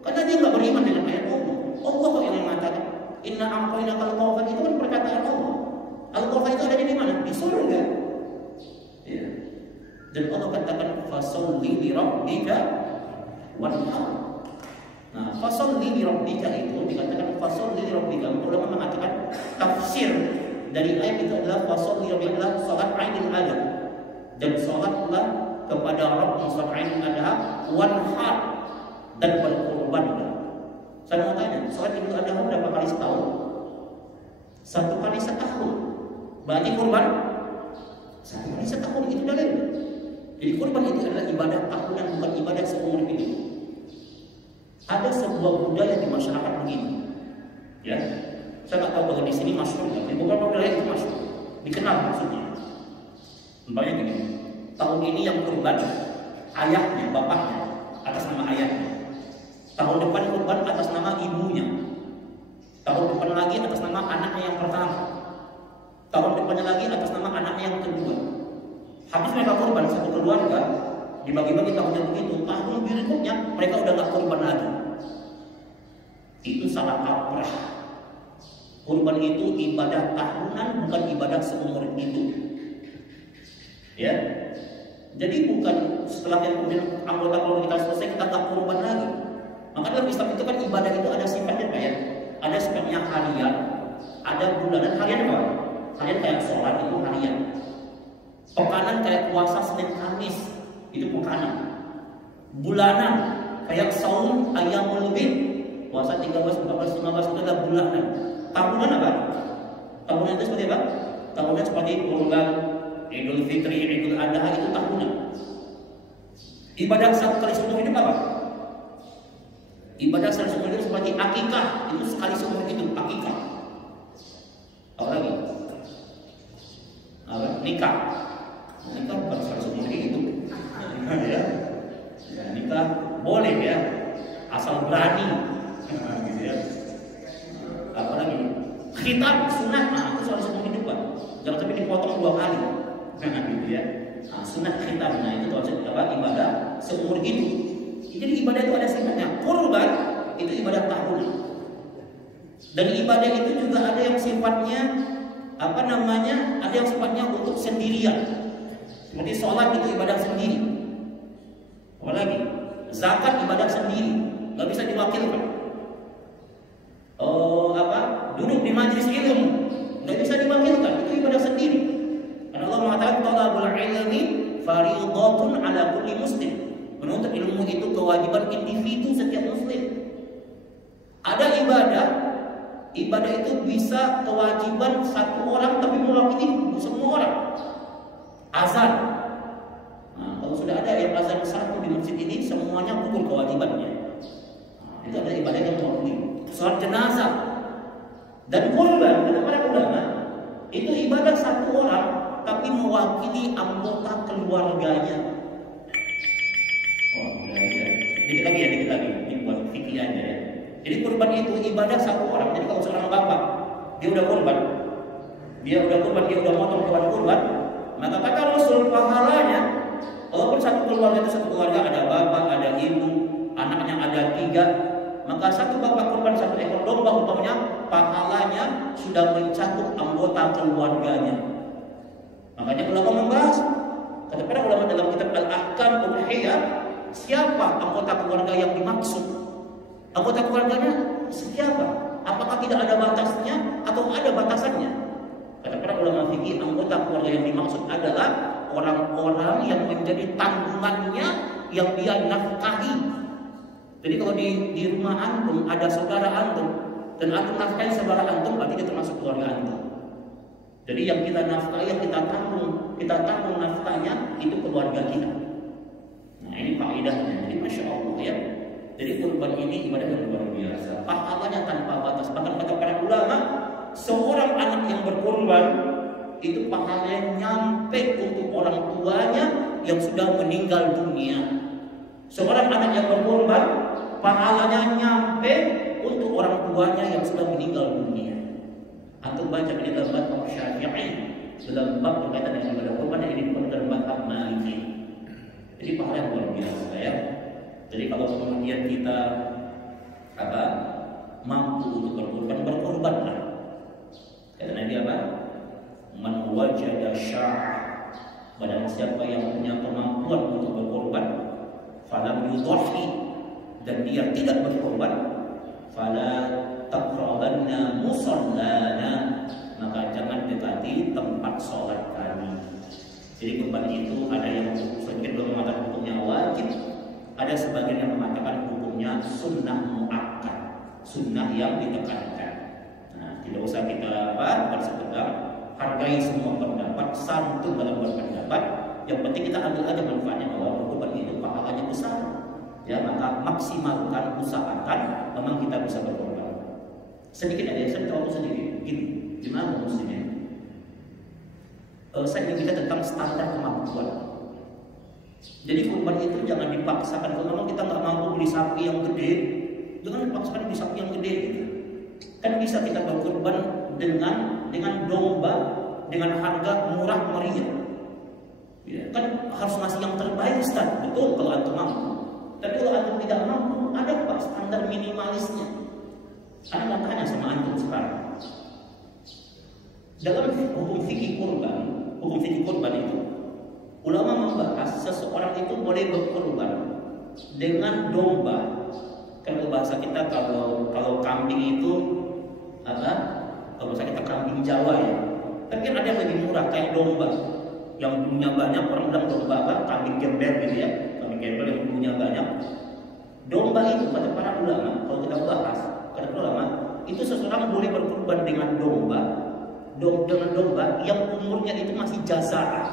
Karena dia nggak beriman dengan ayat Allah. Allah yang mengatakan inna a'tayna kal-kautsar, itu kan perkataan Allah. Al-Kautsar itu ada di mana? Di surga. Ya. Dan Allah katakan fasolli li rabbika wanhar. Nah, fasolli li rabbika itu dikatakan fasolli li rabbika. Ulama mengatakan tafsir dari ayat itu adalah fasolli li rabbika adalah salat Aidil Adha. Dan salatlah kepada Rabb salat Aidil Adha wanhar, dan berkurbanlah. Saya mau tanya, salat Idul Adha berapa kali setahun? 1 kali setahun. Berarti kurban 1 kali setahun, itu dalil. Jadi kurban itu adalah ibadah tahunan, bukan ibadah seumur hidup. Ada sebuah budaya di masyarakat begini, ya. Saya nggak tahu kalau di sini masyhur, di beberapa wilayah itu masyhur, dikenal maksudnya. Umpamanya gini, tahun ini yang kurban ayahnya, bapaknya, atas nama ayahnya. Tahun depan kurban atas nama ibunya. Tahun depan lagi atas nama anaknya yang pertama. Tahun depannya lagi atas nama anaknya yang kedua. Habis mereka kurban satu keluarga, dibagi-bagi tahunnya begitu. Tahun berikutnya mereka udah nggak kurban lagi. Itu salah kaprah. Kurban itu ibadah tahunan, bukan ibadah seumur hidup. Ya. Jadi bukan setelah yang kemudian anggota keluarga kita selesai kita nggak kurban lagi. Maka dalam Islam itu kan ibadah itu ada sifatnya, Pak, ya. Ada sifatnya harian, ada bulanan. Harian apa? Harian kayak sholat itu harian. Pekanan kayak puasa Senin Kamis, itu pekanan. Bulanan kayak saum ayyamul bid, puasa 13, 14, 15 itu adalah bulanan. Tahunan apa? Tahunan itu seperti apa? Tahunan seperti kurban, Idul Fitri, Idul Adha, itu tahunan. Ibadah satu kali seumur hidup apa? Ibadah sekali seumur hidup seperti akikah, itu sekali seumur hidup, akikah. Apa lagi? Nikah. Nikah bukan sekali seumur hidup. Ya. Nikah boleh, ya, asal berani. Gitu, ya. Apa lagi? Khitab sunat, itu sekali seumur hidup, Pak. Jangan sampai dipotong 2 kali. Gitu, ya. Sunat khitab, itu ibadah seumur hidup. Jadi ibadah itu ada sifatnya. Kurban itu ibadah tahunan. Dan ibadah itu juga ada yang sifatnya ada yang sifatnya untuk sendirian. Seperti sholat itu ibadah sendiri. Apalagi zakat ibadah sendiri, nggak bisa diwakilkan. Duduk di majelis ilmu nggak bisa diwakilkan, itu ibadah sendiri. Karena Allah mengatakan thalabul ilmi fariidhatun ala kulli muslim. Menuntut ilmu itu kewajiban individu setiap muslim. Ada ibadah itu bisa kewajiban satu orang tapi mewakili semua orang. Azan. Nah, kalau sudah ada yang azan satu di masjid ini, semuanya gugur kewajibannya. Itu ada ibadah yang mewakili. Salat jenazah dan kurban kata para ulama itu ibadah satu orang tapi mewakili anggota keluarganya. Dikit lagi ini buat fikih aja, ya. Jadi kurban itu ibadah satu orang. Jadi kalau seorang bapak dia udah kurban, dia udah motong hewan kurban, maka kata Rasul pahalanya, walaupun satu keluarga ada bapak, ada ibu, anaknya ada 3, maka satu bapak kurban 1 ekor domba umpamanya pahalanya sudah mencakup anggota keluarganya. Makanya ulama membahas, kata para ulama dalam kitab Al-Ahkam Udhiyah, siapa anggota keluarga yang dimaksud? Anggota keluarganya siapa? Apakah tidak ada batasnya atau ada batasannya? Kata para ulama fikih, anggota keluarga yang dimaksud adalah orang-orang yang menjadi tanggungannya yang dia nafkahi. Jadi kalau di rumah antum ada saudara antum dan antum nafkahi saudara antum, berarti dia termasuk keluarga antum. Jadi yang kita nafkahi, yang kita tanggung nafkahnya itu keluarga kita. Nah ini faedahnya. Jadi masya Allah ya. Jadi kurban ini ibadah yang luar biasa. Pahalanya tanpa batas. Bahkan kata para ulama, seorang anak yang berkorban itu pahalanya nyampe untuk orang tuanya yang sudah meninggal dunia. Seorang anak yang berkorban pahalanya nyampe untuk orang tuanya yang sudah meninggal dunia. Antum baca di dalam bab Syafi'i, dalam bab berkaitan dengan ibadah kurban yang ini dalam bab Maliki. Jadi pahala yang luar biasa ya. Jadi kalau kemudian kita mampu untuk berkorbanlah. Kata Nabi apa? Man wajada sya'ah, barang siapa yang punya kemampuan untuk berkorban, falam yudhahi, dan dia tidak berkorban, fala taqrabanna musallana, maka jangan dekati tempat sholat kami. Jadi kurban itu ada yang sebagian belum mengatakan hukumnya wajib, ada sebagian yang mengatakan hukumnya sunnah muakkad, sunnah yang ditekankan. Nah, tidak usah kita bersekedar hargai semua pendapat, santun dalam berpendapat. Yang penting kita ambil aja manfaatnya bahwa kurban itu pahalanya besar. Ya, maka maksimalkan, usahakan memang kita bisa berkorban. Sedikit aja, saya tahu sedikit. Gini, gimana muslimnya? Saya ingin bicara tentang standar kemampuan. Jadi kurban itu jangan dipaksakan. Kalau memang kita nggak mampu beli sapi yang gede, jangan dipaksakan beli sapi yang gede. Kan bisa kita berkorban dengan domba dengan harga murah meriah. Ya, kan harus ngasih yang terbaik, Ustaz. Betul kalau antum mampu. Tapi kalau antum tidak mampu, ada pak standar minimalisnya. Saya mau tanya sama antum sekarang. Dalam hukum fikih kurban itu, ulama membahas seseorang itu boleh berkorban dengan domba. Kalau bahasa kita kalau kambing itu kalau bahasa kita kambing Jawa ya. Tapi kan ada yang lebih murah kayak domba. Yang bulunya banyak, orang bilang domba kambing gembel gitu ya. Kambing gembel yang bulunya banyak. Domba itu kata para ulama, kalau kita bahas, kata para ulama, itu seseorang boleh berkorban dengan domba yang umurnya itu masih jazaa.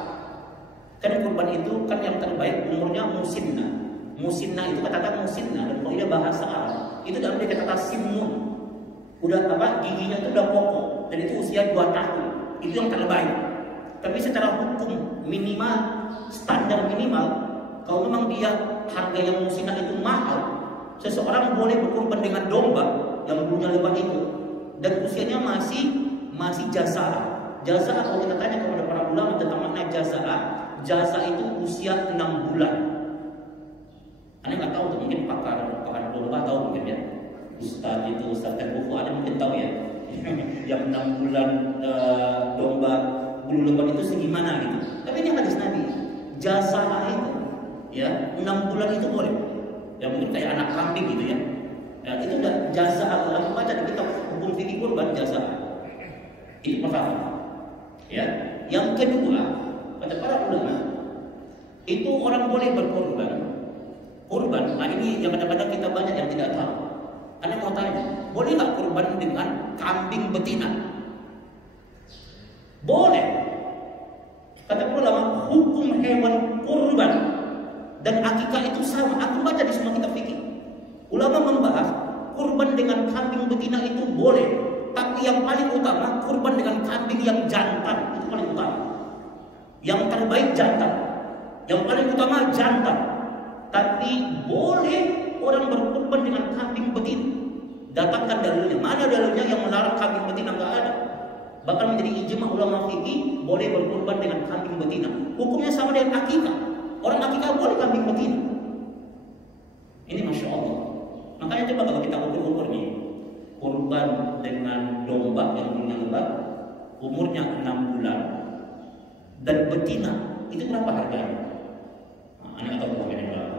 Kan kurban itu kan yang terbaik umurnya musinna. Musinna itu kata-kata musinna dan kalau dia bahasa Arab itu dalam dia kata simun. Udah giginya itu udah pokok dan itu usia 2 tahun. Itu yang terbaik. Tapi secara hukum minimal, standar minimal, kalau memang dia harga yang musinna itu mahal, seseorang boleh berkorban dengan domba yang punya lebat itu dan usianya masih jazaa. Jazaa kalau kita tanya kepada para ulama tentang makna jazaa itu usia 6 bulan. Anda nggak tahu tuh, mungkin pakar domba tahu mungkin ya. Ustaz Tebuku ada mungkin tahu ya. Yang 6 bulan domba bulu lebat itu segimana gitu. Tapi ini hadis Nabi. Jazaa itu ya 6 bulan itu boleh. Ya mungkin kayak anak kambing gitu ya. Ya itu udah jazaa. Kalau baca di kitab hukum fikih kurban jazaa. Itu pertama. Ya. Yang kedua, kata para ulama, itu orang boleh berkorban. Kurban, nah ini yang kadang-kadang kita banyak yang tidak tahu. Anda mau tanya, boleh nggak kurban dengan kambing betina? Boleh. Kata para ulama, hukum hewan kurban dan akikah itu sama. Aku baca di semua kitab fikih. Ulama membahas kurban dengan kambing betina itu boleh. Tapi yang paling utama kurban dengan kambing yang jantan itu paling utama. Yang terbaik jantan. Yang paling utama jantan. Tapi boleh orang berkurban dengan kambing betina. Datangkan dalilnya. Mana dalilnya yang melarang kambing betina? Enggak ada. Bahkan menjadi ijma ulama fikih boleh berkurban dengan kambing betina. Hukumnya sama dengan akikah. Orang akikah boleh kambing betina. Ini masya Allah. Makanya coba kalau kita ukur nih. Kurban dengan domba yang punya lebat umurnya 6 bulan dan betina itu berapa harganya? Nah, Anda nggak tahu harganya berapa.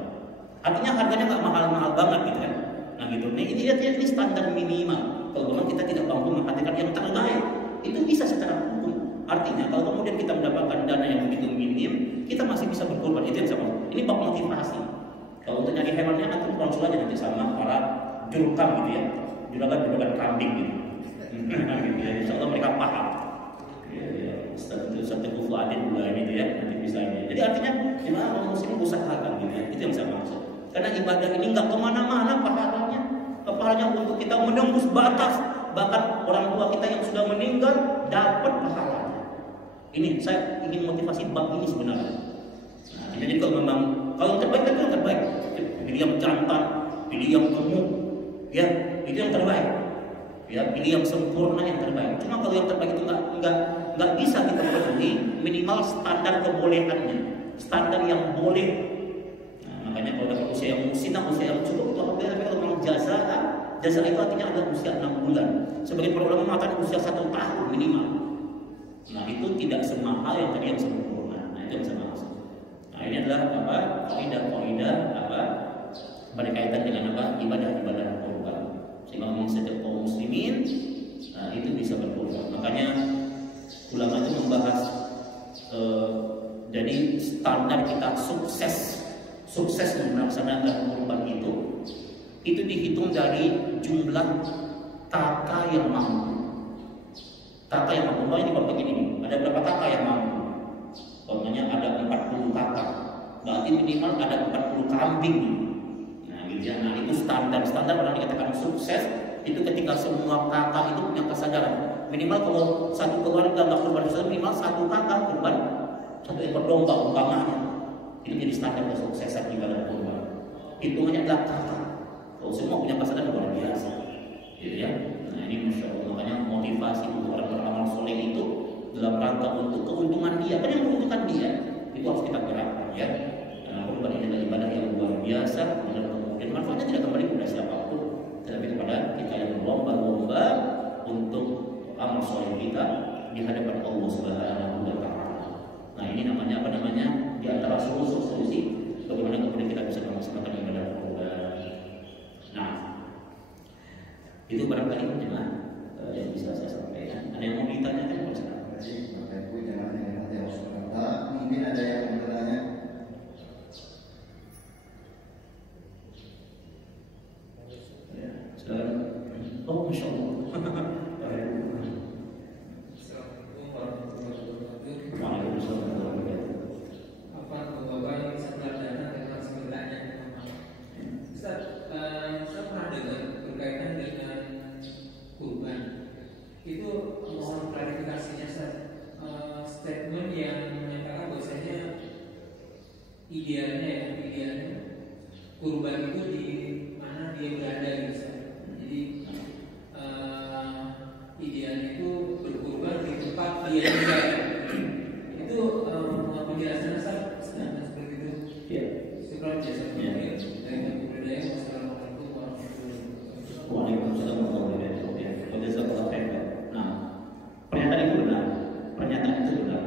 Artinya harganya nggak mahal-mahal banget gitu kan? Nah gitu. Nah ini standar minimal. kalau memang kita tidak mampu menghadirkan yang terbaik, itu bisa secara hukum. Artinya kalau kemudian kita mendapatkan dana yang begitu minim, kita masih bisa berkorban. Itu yang sama. Ini bab motivasi. Kalau untuk nyari hewannya, antum konsul aja nanti sama para jurkam gitu ya, juragan kambing gitu. Gitu ya. Insya Allah mereka paham. Ya, satu kufu adin bulan itu ya, nanti bisa ini. Jadi artinya jemaah orang muslim usahakan gitu ya. Itu yang saya maksud. Karena ibadah ini nggak kemana-mana pahalanya. Pahalanya untuk kita menembus batas. Bahkan orang tua kita yang sudah meninggal dapat pahalanya. Ini saya ingin motivasi bab ini sebenarnya. Nah, jadi kalau memang kalau yang terbaik itu yang terbaik. Pilih yang jantan, pilih yang gemuk, ya itu yang terbaik. Ya pilih yang sempurna yang terbaik. Cuma kalau yang terbaik itu nggak bisa kita penuhi, minimal standar kebolehannya, standar yang boleh. Nah, makanya kalau dapat usia yang musinah, usia yang cukup itu alhamdulillah. Tapi kalau memang jasa itu artinya adalah usia 6 bulan. Sebagian para ulama mengatakan usia 1 tahun minimal. Nah itu tidak semahal yang tadi yang sempurna. Nah itu yang saya maksud. Nah ini adalah apa? Kaidah apa? Berkaitan dengan apa? Ibadah kurban. Sehingga memang setiap kaum muslimin, nah itu bisa berkurban. Makanya ulama itu membahas jadi standar kita sukses melaksanakan kurban itu dihitung dari jumlah kakak yang mampu. Kakak yang mampu, ini bab begini, ada berapa kakak yang mampu? Pokoknya ada 40 kakak, berarti minimal ada 40 kambing. Nah, gitu ya. Nah itu standar orang dikatakan sukses itu ketika semua kakak itu punya kesadaran. Minimal kalau satu keluarga nggak kurban minimal satu kakak kurban 1 ekor domba umpamanya. Itu jadi standar kesuksesan ibadah kurban. Hitungannya adalah kakak. Kalau semua punya kesadaran luar biasa, gitu ya. Nah ini masya Allah, makanya motivasi untuk orang beramal soleh itu dalam rangka untuk keuntungan dia. Kan yang menguntungkan dia itu harus kita gerakkan ya. Karena kurban ini adalah ibadah yang luar biasa dan manfaatnya tidak kembali kepada siapapun, tetapi kepada kita yang berlomba-lomba untuk amal soleh kita di hadapan Allah Subhanahu wa Ta'ala. Nah ini namanya apa namanya? Di antara solusi bagaimana kemudian kita bisa memaksimalkan ibadah kurban. Nah, itu barangkali jemaah yang bisa saya sampaikan. Ada yang mau ditanyakan? Terima kasih Bapak Ibu jemaah yang dirahmati Allah Subhanahu wa Ta'ala. Mungkin ada yang mau bertanya? Ya, silakan. Oh, masya Allah. Assalamualaikum warahmatullahi wabarakatuh. Waalaikumsalam warahmatullahi wabarakatuh. Apa Bapak yang sebelah dana dan harus bertanya? Ustaz, saya pernah dengar berkaitan dengan kurban. Itu mohon klarifikasinya Ustaz. Statement yang menyatakan bahwasanya idealnya kurban itu di mana dia berada gitu Ustaz. Jadi idealnya itu berkurban di tempat dia berada. Itu penjelasan Ustaz seperti itu. Ya. Sekarang jasa dari budaya. Wassalamualaikum warahmatullahi wabarakatuh. Waalaikumsalam warahmatullahi wabarakatuh. Jazakallahu khairan. Nah, pernyataan itu benar.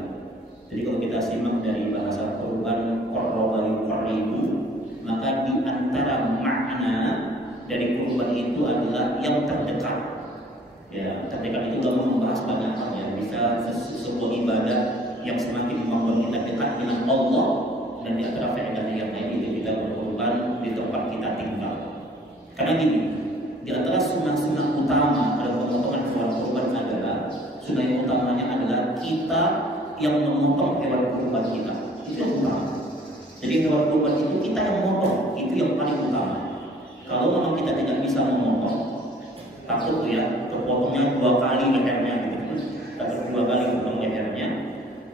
Jadi kalau kita simak dari bahasa kurban qarraba yuqarribu, maka di antara makna dari kurban itu adalah yang terdekat. Ya, terdekat itu dalam membahas banyak hal ya. Bisa sebuah ibadah yang semakin membuat kita dekat dengan Allah, dan di antara faedahnya yang lain itu kita berkorban di tempat kita tinggal. Karena gini, di antara sunnah-sunnah utama dalam pemotongan hewan kurban adalah sunnah yang utamanya adalah kita yang memotong hewan kurban kita. Itu yang utama. Jadi hewan kurban itu kita yang memotong, itu yang paling utama. Kalau memang kita tidak bisa memotong, takut tuh ya, kepotongnya 2 kali lehernya gitu. Takut 2 kali potong lehernya,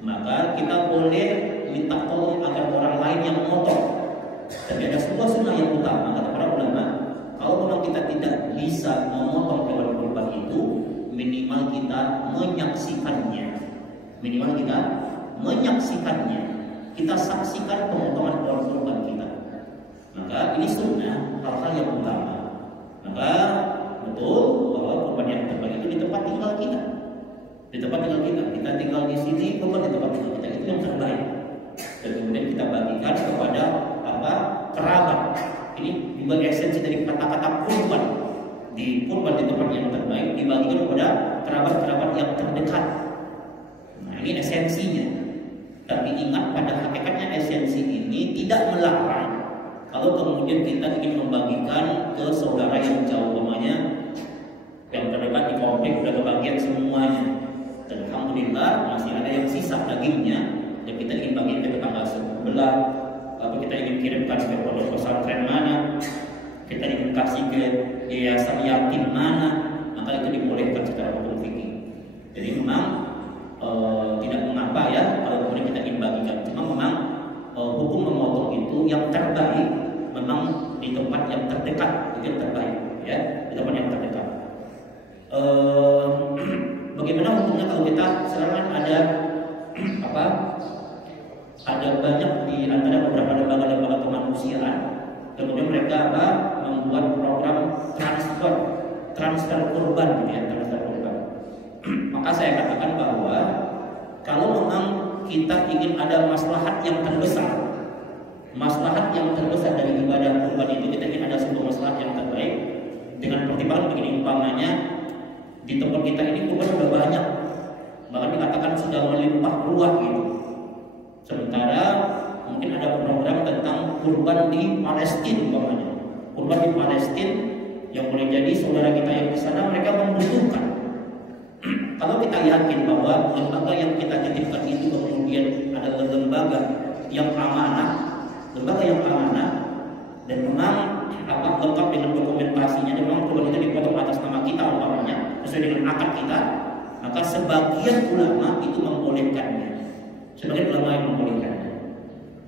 maka kita boleh minta tolong agar orang lain yang memotong. Tapi ada sebuah sunnah yang utama kata para ulama, kalau memang kita tidak bisa memotong hewan kurban itu, minimal kita menyaksikannya. Kita saksikan pemotongan hewan kurban kita. Maka ini sunnah, hal-hal yang utama. Maka betul bahwa kurban yang terbaik itu di tempat tinggal kita. Kita tinggal di sini, kurban di tempat tinggal kita itu yang terbaik. Dan kemudian kita bagikan kepada kerabat. Ini juga esensi dari kata-kata kurban. Di kurban di tempat yang terbaik Tapi ingat, pada hakikatnya esensi ini tidak melarang kalau kemudian kita ingin membagikan ke saudara yang jauh, umpamanya yang terdekat di komplek udah kebagian semuanya, dan alhamdulillah masih ada yang sisa dagingnya, dan kita ingin bagikan ke tetangga sebelah, atau kita ingin kirimkan ke pondok pesantren mana, kita ingin kasih ke yayasan yatim mana, maka itu dibolehkan secara hukum fikih. Jadi memang tidak mengapa ya kalau kemudian kita ingin bagikan. Cuma memang hukum memotong itu yang terbaik memang di tempat yang terdekat, itu yang terbaik ya, di tempat yang terdekat. Bagaimana hukumnya kalau kita sekarang ada ada banyak di antara beberapa lembaga-lembaga kemanusiaan, kemudian mereka membuat program transfer kurban gitu ya, transfer kurban. Maka saya katakan bahwa kalau memang kita ingin ada maslahat yang terbesar dari ibadah kurban itu, kita ingin ada sebuah maslahat yang terbaik dengan pertimbangan begini, umpamanya di tempat kita ini kurban sudah banyak, bahkan dikatakan sudah melimpah ruah gitu. Sementara mungkin ada program tentang kurban di Palestina, umpamanya kurban di Palestina yang boleh jadi saudara kita yang di sana mereka membutuhkan. Kalau kita yakin bahwa lembaga yang kita titipkan itu kemudian adalah lembaga yang amanah, dan memang lengkap dengan dokumentasinya, dan memang kurban itu dipotong atas nama kita umpamanya sesuai dengan akad kita, maka sebagian ulama itu membolehkannya.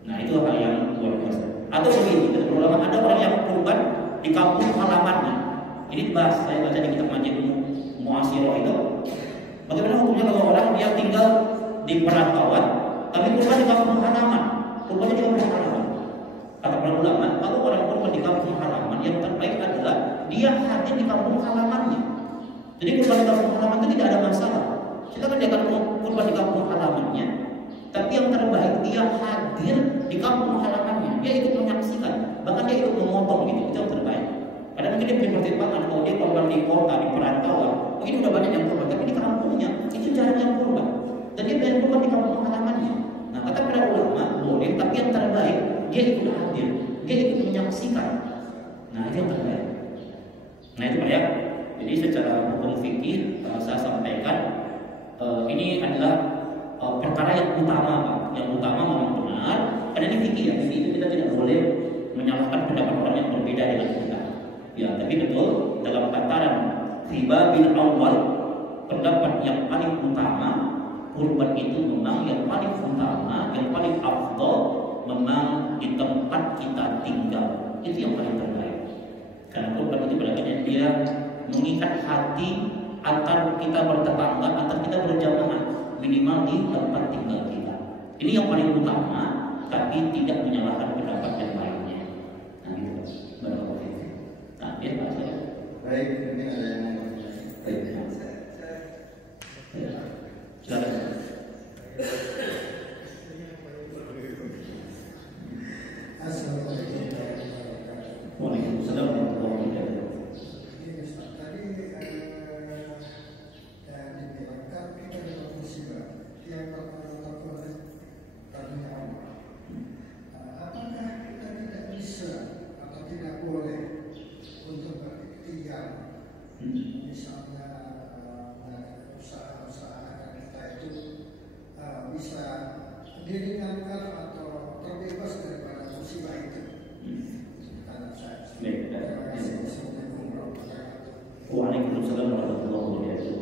Nah itu hal yang luar biasa. Atau begini, kata ulama, ada orang yang kurban di kampung halamannya. Ini bahas saya baca di kitab Majid Mu'asirah itu. Bagaimana hukumnya kalau orang dia tinggal di perantauan tapi kurban di kampung halaman? Kurbannya di kampung halaman. Kata para ulama, kalau orang kurban di kampung halaman, yang terbaik adalah dia hadir di kampung halamannya. Jadi kurban di kampung halaman itu tidak ada masalah. Silakan dia akan kurban di kampung halamannya, tapi yang terbaik dia hadir di kampung halamannya. Dia ikut menyaksikan, bahkan dia ikut memotong gitu. Itu yang terbaik. Karena mungkin dia punya pertimbangan, kalau dia korban di kota, di perantauan, ini udah banyak yang korban, tapi di kampungnya itu jarang yang korban, dan dia pengen korban di kampung halamannya. Nah kata para ulama boleh, tapi yang terbaik dia ikut hadir, dia ikut menyaksikan. Nah itu yang terbaik. Nah itu Pak ya. Jadi secara hukum fikih saya sampaikan ini adalah perkara yang utama Pak. Yang utama memang benar, karena ini fikih ya. Fikih itu kita tidak boleh menyalahkan pendapat orang yang berbeda dengan kita. Ya, tapi betul dalam tataran riba bil awal, pendapat yang paling utama kurban itu memang yang paling utama, yang paling afdal memang di tempat kita tinggal. Itu yang paling terbaik. Karena kurban itu berarti dia mengikat hati antar kita bertetangga, antar kita berjamaah, minimal di tempat tinggal kita. Ini yang paling utama, tapi tidak menyalahkan pendapat yang lainnya. Nah, gitu. Ya, Pak, saya. Baik, mungkin ada yang mau bertanya. Baik. Silakan. Assalamualaikum. Waalaikumsalam warahmatullahi wabarakatuh. Tadi dibilangkan kita dalam musibah yang terlalu tadinya Allah. Apakah kita tidak bisa atau tidak boleh untuk berikhtiar, misalnya usaha-usaha kita itu bisa diringankan atau terbebas daripada musibah itu? Waalaikumsalam warahmatullahi wabarakatuh.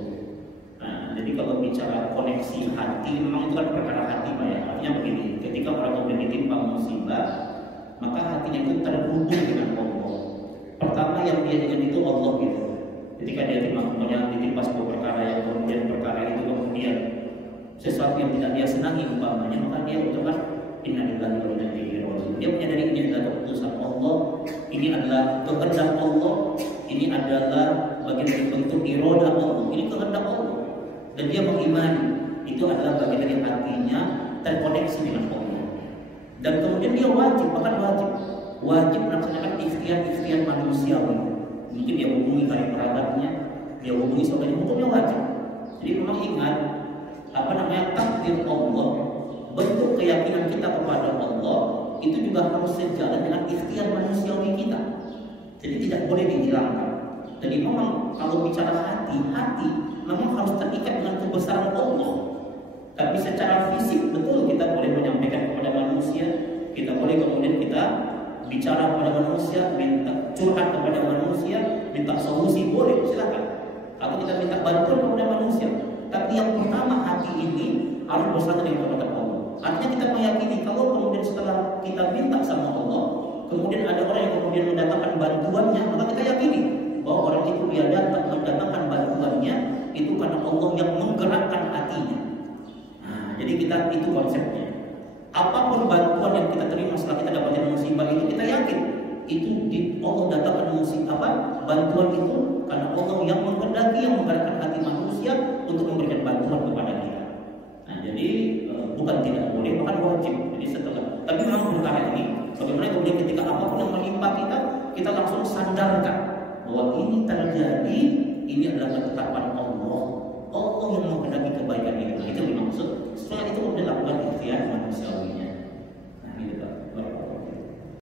Nah, jadi kalau bicara koneksi hati, memang itu kan perkara hati Pak ya. Artinya begini, ketika orang kemudian ditimpa musibah, maka hatinya itu terhubung dengan Allah. Pertama yang dia ingat itu Allah gitu. Ketika dia ditimpa sebuah perkara yang kemudian perkara itu kemudian sesuatu yang tidak dia senangi umpamanya, maka dia ucapkan innalillahi wa inna ilaihi raji'un. Dia menyadari ini adalah keputusan Allah, ini adalah kehendak Allah, ini adalah bagian dari bentuk iroda Allah, ini kehendak Allah. Dan dia mengimani itu adalah bagian dari hatinya terkoneksi dengan Allah. Dan kemudian dia bahkan wajib melaksanakan ikhtiar manusiawi. Mungkin dia hubungi karib kerabatnya, dia hubungi saudaranya, hukumnya wajib. Jadi memang ingat takdir Allah, bentuk tidak boleh dihilangkan. Jadi memang kalau bicara hati memang harus terikat dengan kebesaran Allah. Tapi secara fisik betul kita boleh menyampaikan kepada manusia, kita boleh kemudian kita bicara kepada manusia, minta curhat kepada manusia, minta solusi boleh, silakan. Atau kita minta bantuan kepada manusia. Tapi yang pertama hati ini harus bersatu dengan kepada Allah. Artinya kita meyakini kalau kemudian setelah kita minta sama Allah, kemudian ada orang yang kemudian mendatangkan bantuannya, maka kita yakini bahwa orang itu dia mendatangkan bantuannya itu karena Allah yang menggerakkan hatinya. Nah, jadi kita itu konsepnya. Apapun bantuan yang kita terima setelah kita dapatin musibah itu, kita yakin itu Allah datangkan bantuan itu karena Allah yang menghendaki, yang menggerakkan hati manusia untuk memberikan bantuan kepada kita. Nah, jadi bukan tidak boleh, bahkan wajib. Jadi setelah, tapi memang berkah ini, bagaimana kemudian ketika apapun yang menimpa kita langsung sandarkan bahwa ini terjadi, ini adalah ketetapan Allah. Allah yang menghendaki kebaikan itu dimaksud. Setelah itu dilakukan ikhtiar manusiawinya.